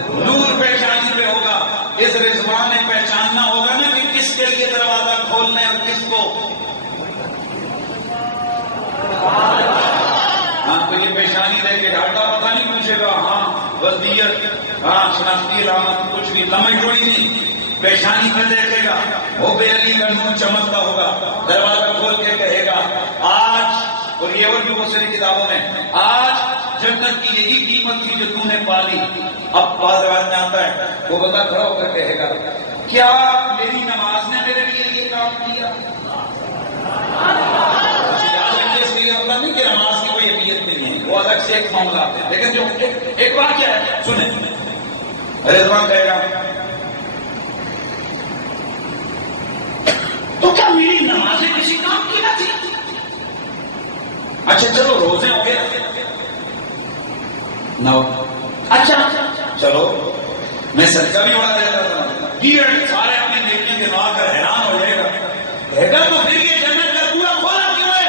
نور پیشانی پہ ہوگا. اس رضوان نے پہچاننا ہوگا نا کہ کس کے لیے دروازہ کھولنا ہے اور کس کو. ہاں تو یہ پیشانی دے کے ڈاٹا پتا نہیں پوچھے گا ہاں وردیت ہاں شناختی علامت کچھ بھی لمحہ تھوڑی نہیں. پیشانی پہ دیکھے گا حب علی کا نور چمکتا ہوگا. دروازہ کھول کے کہے گا آج, اور یہ اور بھی بہت ساری کتابوں میں, آج جنت کی یہی قیمت تھی جو تم نے پالی. اب بعض روایت میں آتا ہے وہ بندہ کھڑا ہو کر کہے گا کیا میری نماز نے میرے لیے یہ کام کیا؟ اس لیے ہوتا نہیں کہ نماز کی کوئی اہمیت نہیں ہے, وہ الگ سے ایک معاملہ ہے. لیکن جو ایک بات کیا ہے سنیں, رضوان کہے گا تو کیا میری نمازیں کسی کام کی نہ تھی؟ اچھا چلو روزے ہو گئے نہ, اچھا چلو میں صدقہ بھی بڑھا دیتا تھا, سارے اپنی نیکی کے بعد کر حیران ہو جائے گا. کہے گا تو پھر یہ جنت کا پورا کھولا کیوں ہے؟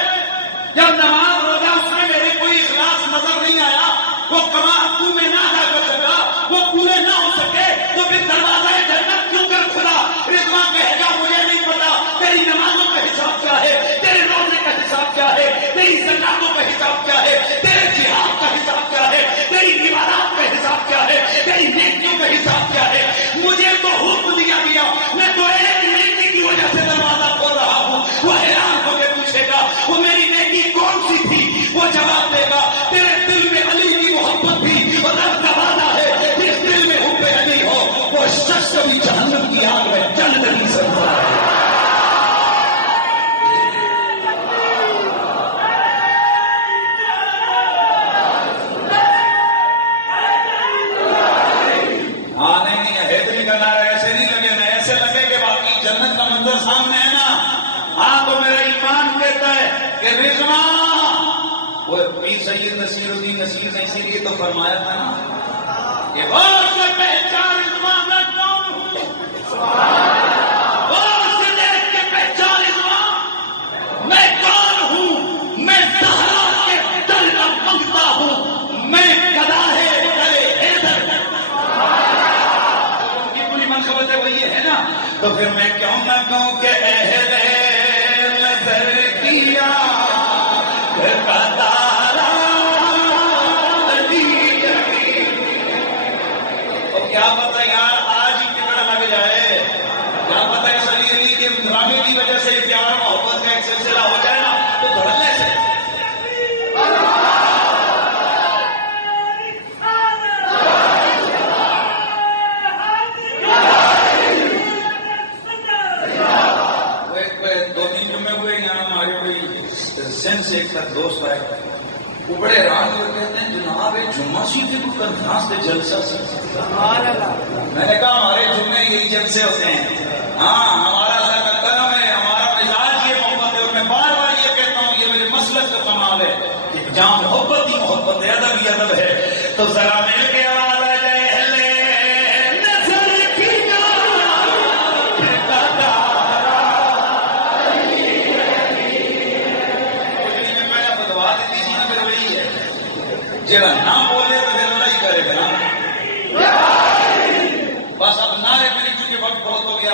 جب نماز روزہ اس میں میرے کوئی اخلاص نظر نہیں آیا, وہ کمال تو میں نہ ادا کر سکا, وہ پورے نہ ہو سکے, تو پھر دروازہ جنت کیوں کر کھلا؟ رضوان کہے گا مجھے نہیں پتا تیری نمازوں کا حساب کیا ہے, تیرے روزے کا حساب کیا ہے, تیری زکاتوں کا حساب کیا ہے, تیرے جہاد کا حساب کیا ہے, تیری عبادات کا حساب کیا ہے, تیری نیکیوں کا حساب کیا ہے. مجھے تو حکم دیا گیا, میں تو ایک نیکی کی وجہ سے دروازہ کھول رہا ہوں. وہ حیران ہو کے پوچھے گا وہ میری نیکی کون سی تھی؟ وہ جواب دے گا تیرے دل میں علی کی محبت تھی, اور رب کا وعدہ ہے جس دل میں حب علی ہو وہ شخص کبھی جہنم کی آگ میں جل نہیں سکتا ہے. سامنے ہے نا, ہاں تو میرا ایمان کہتا ہے کہ رضوان, وہ پیر سید نصیر الدین نصیر نے اسی لیے تو فرمایا تھا نا کہ غور سے پہچان رضوان میں کون ہوں, غور سے دیکھ کے پہچان رضوان میں کون ہوں. میں زہرا کے دل کا منگتا ہوں, میں گدا ہے گلے حیدر. ان کی پوری منقبت وہی ہے نا, تو پھر میں کیوں نہ کہوں کہ اہل نظر کیا تارا علی. اور کیا پتہ یار آج ہی ٹکڑ لگ جائے, کیا پتہ اس علی کے ڈرامے کی وجہ سے پیار محبت کا ایک سلسلہ ہو جائے نا تو دھڑنے سے. سے ایک ساتھ دوست آئے, وہ بڑے حیران ہو کہتے ہیں جناب جمعہ سیکھے تو کنفرانس پہ جلسہ سیکھتا. میں نے کہا ہمارے جمعے یہی جلسے ہوتے ہیں, ہاں ہمارا اللہ کا کرم ہے, ہمارا مزاج یہ محبت ہے. اور میں بار بار یہ کہتا ہوں یہ میرے مسلک کا کمال ہے کہ جہاں محبت ہی محبت ہے, ادب ہی ادب ہے. تو ذرا مل کے آواز آ جائے جگہ نہ بولے تو پھر اللہ ہی کرے گا نا. بس اب نعرے پہ کیونکہ وقت بہت ہو گیا,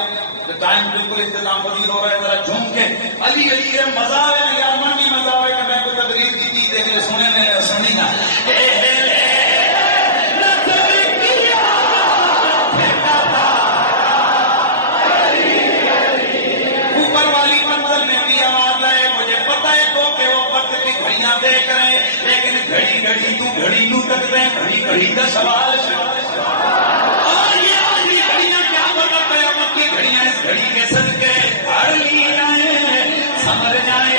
ٹائم بالکل اختتام پذیر ہو رہا ہے. ذرا جھوم کے علی علی ہے, مزہ ہے یا من کی مزہ ہے کہ میں کوئی تقریر کی تھی دیکھنے سنے میں سنی نا. اوپر والی منزل میں بھی آواز آئے, مجھے پتا ہے تو کہ وہ وقت کی گھڑیاں دیکھ رہے ہیں, لیکن گھڑی گھڑی تو گھڑی نو تک رہے, گھڑی گھڑی کا سوال ہے. اور یہ گھڑیاں کیا پتا قیامت کی گھڑیاں اس گھڑی کے صدقے گھڑ لی جائیں, سمجھ جائیں.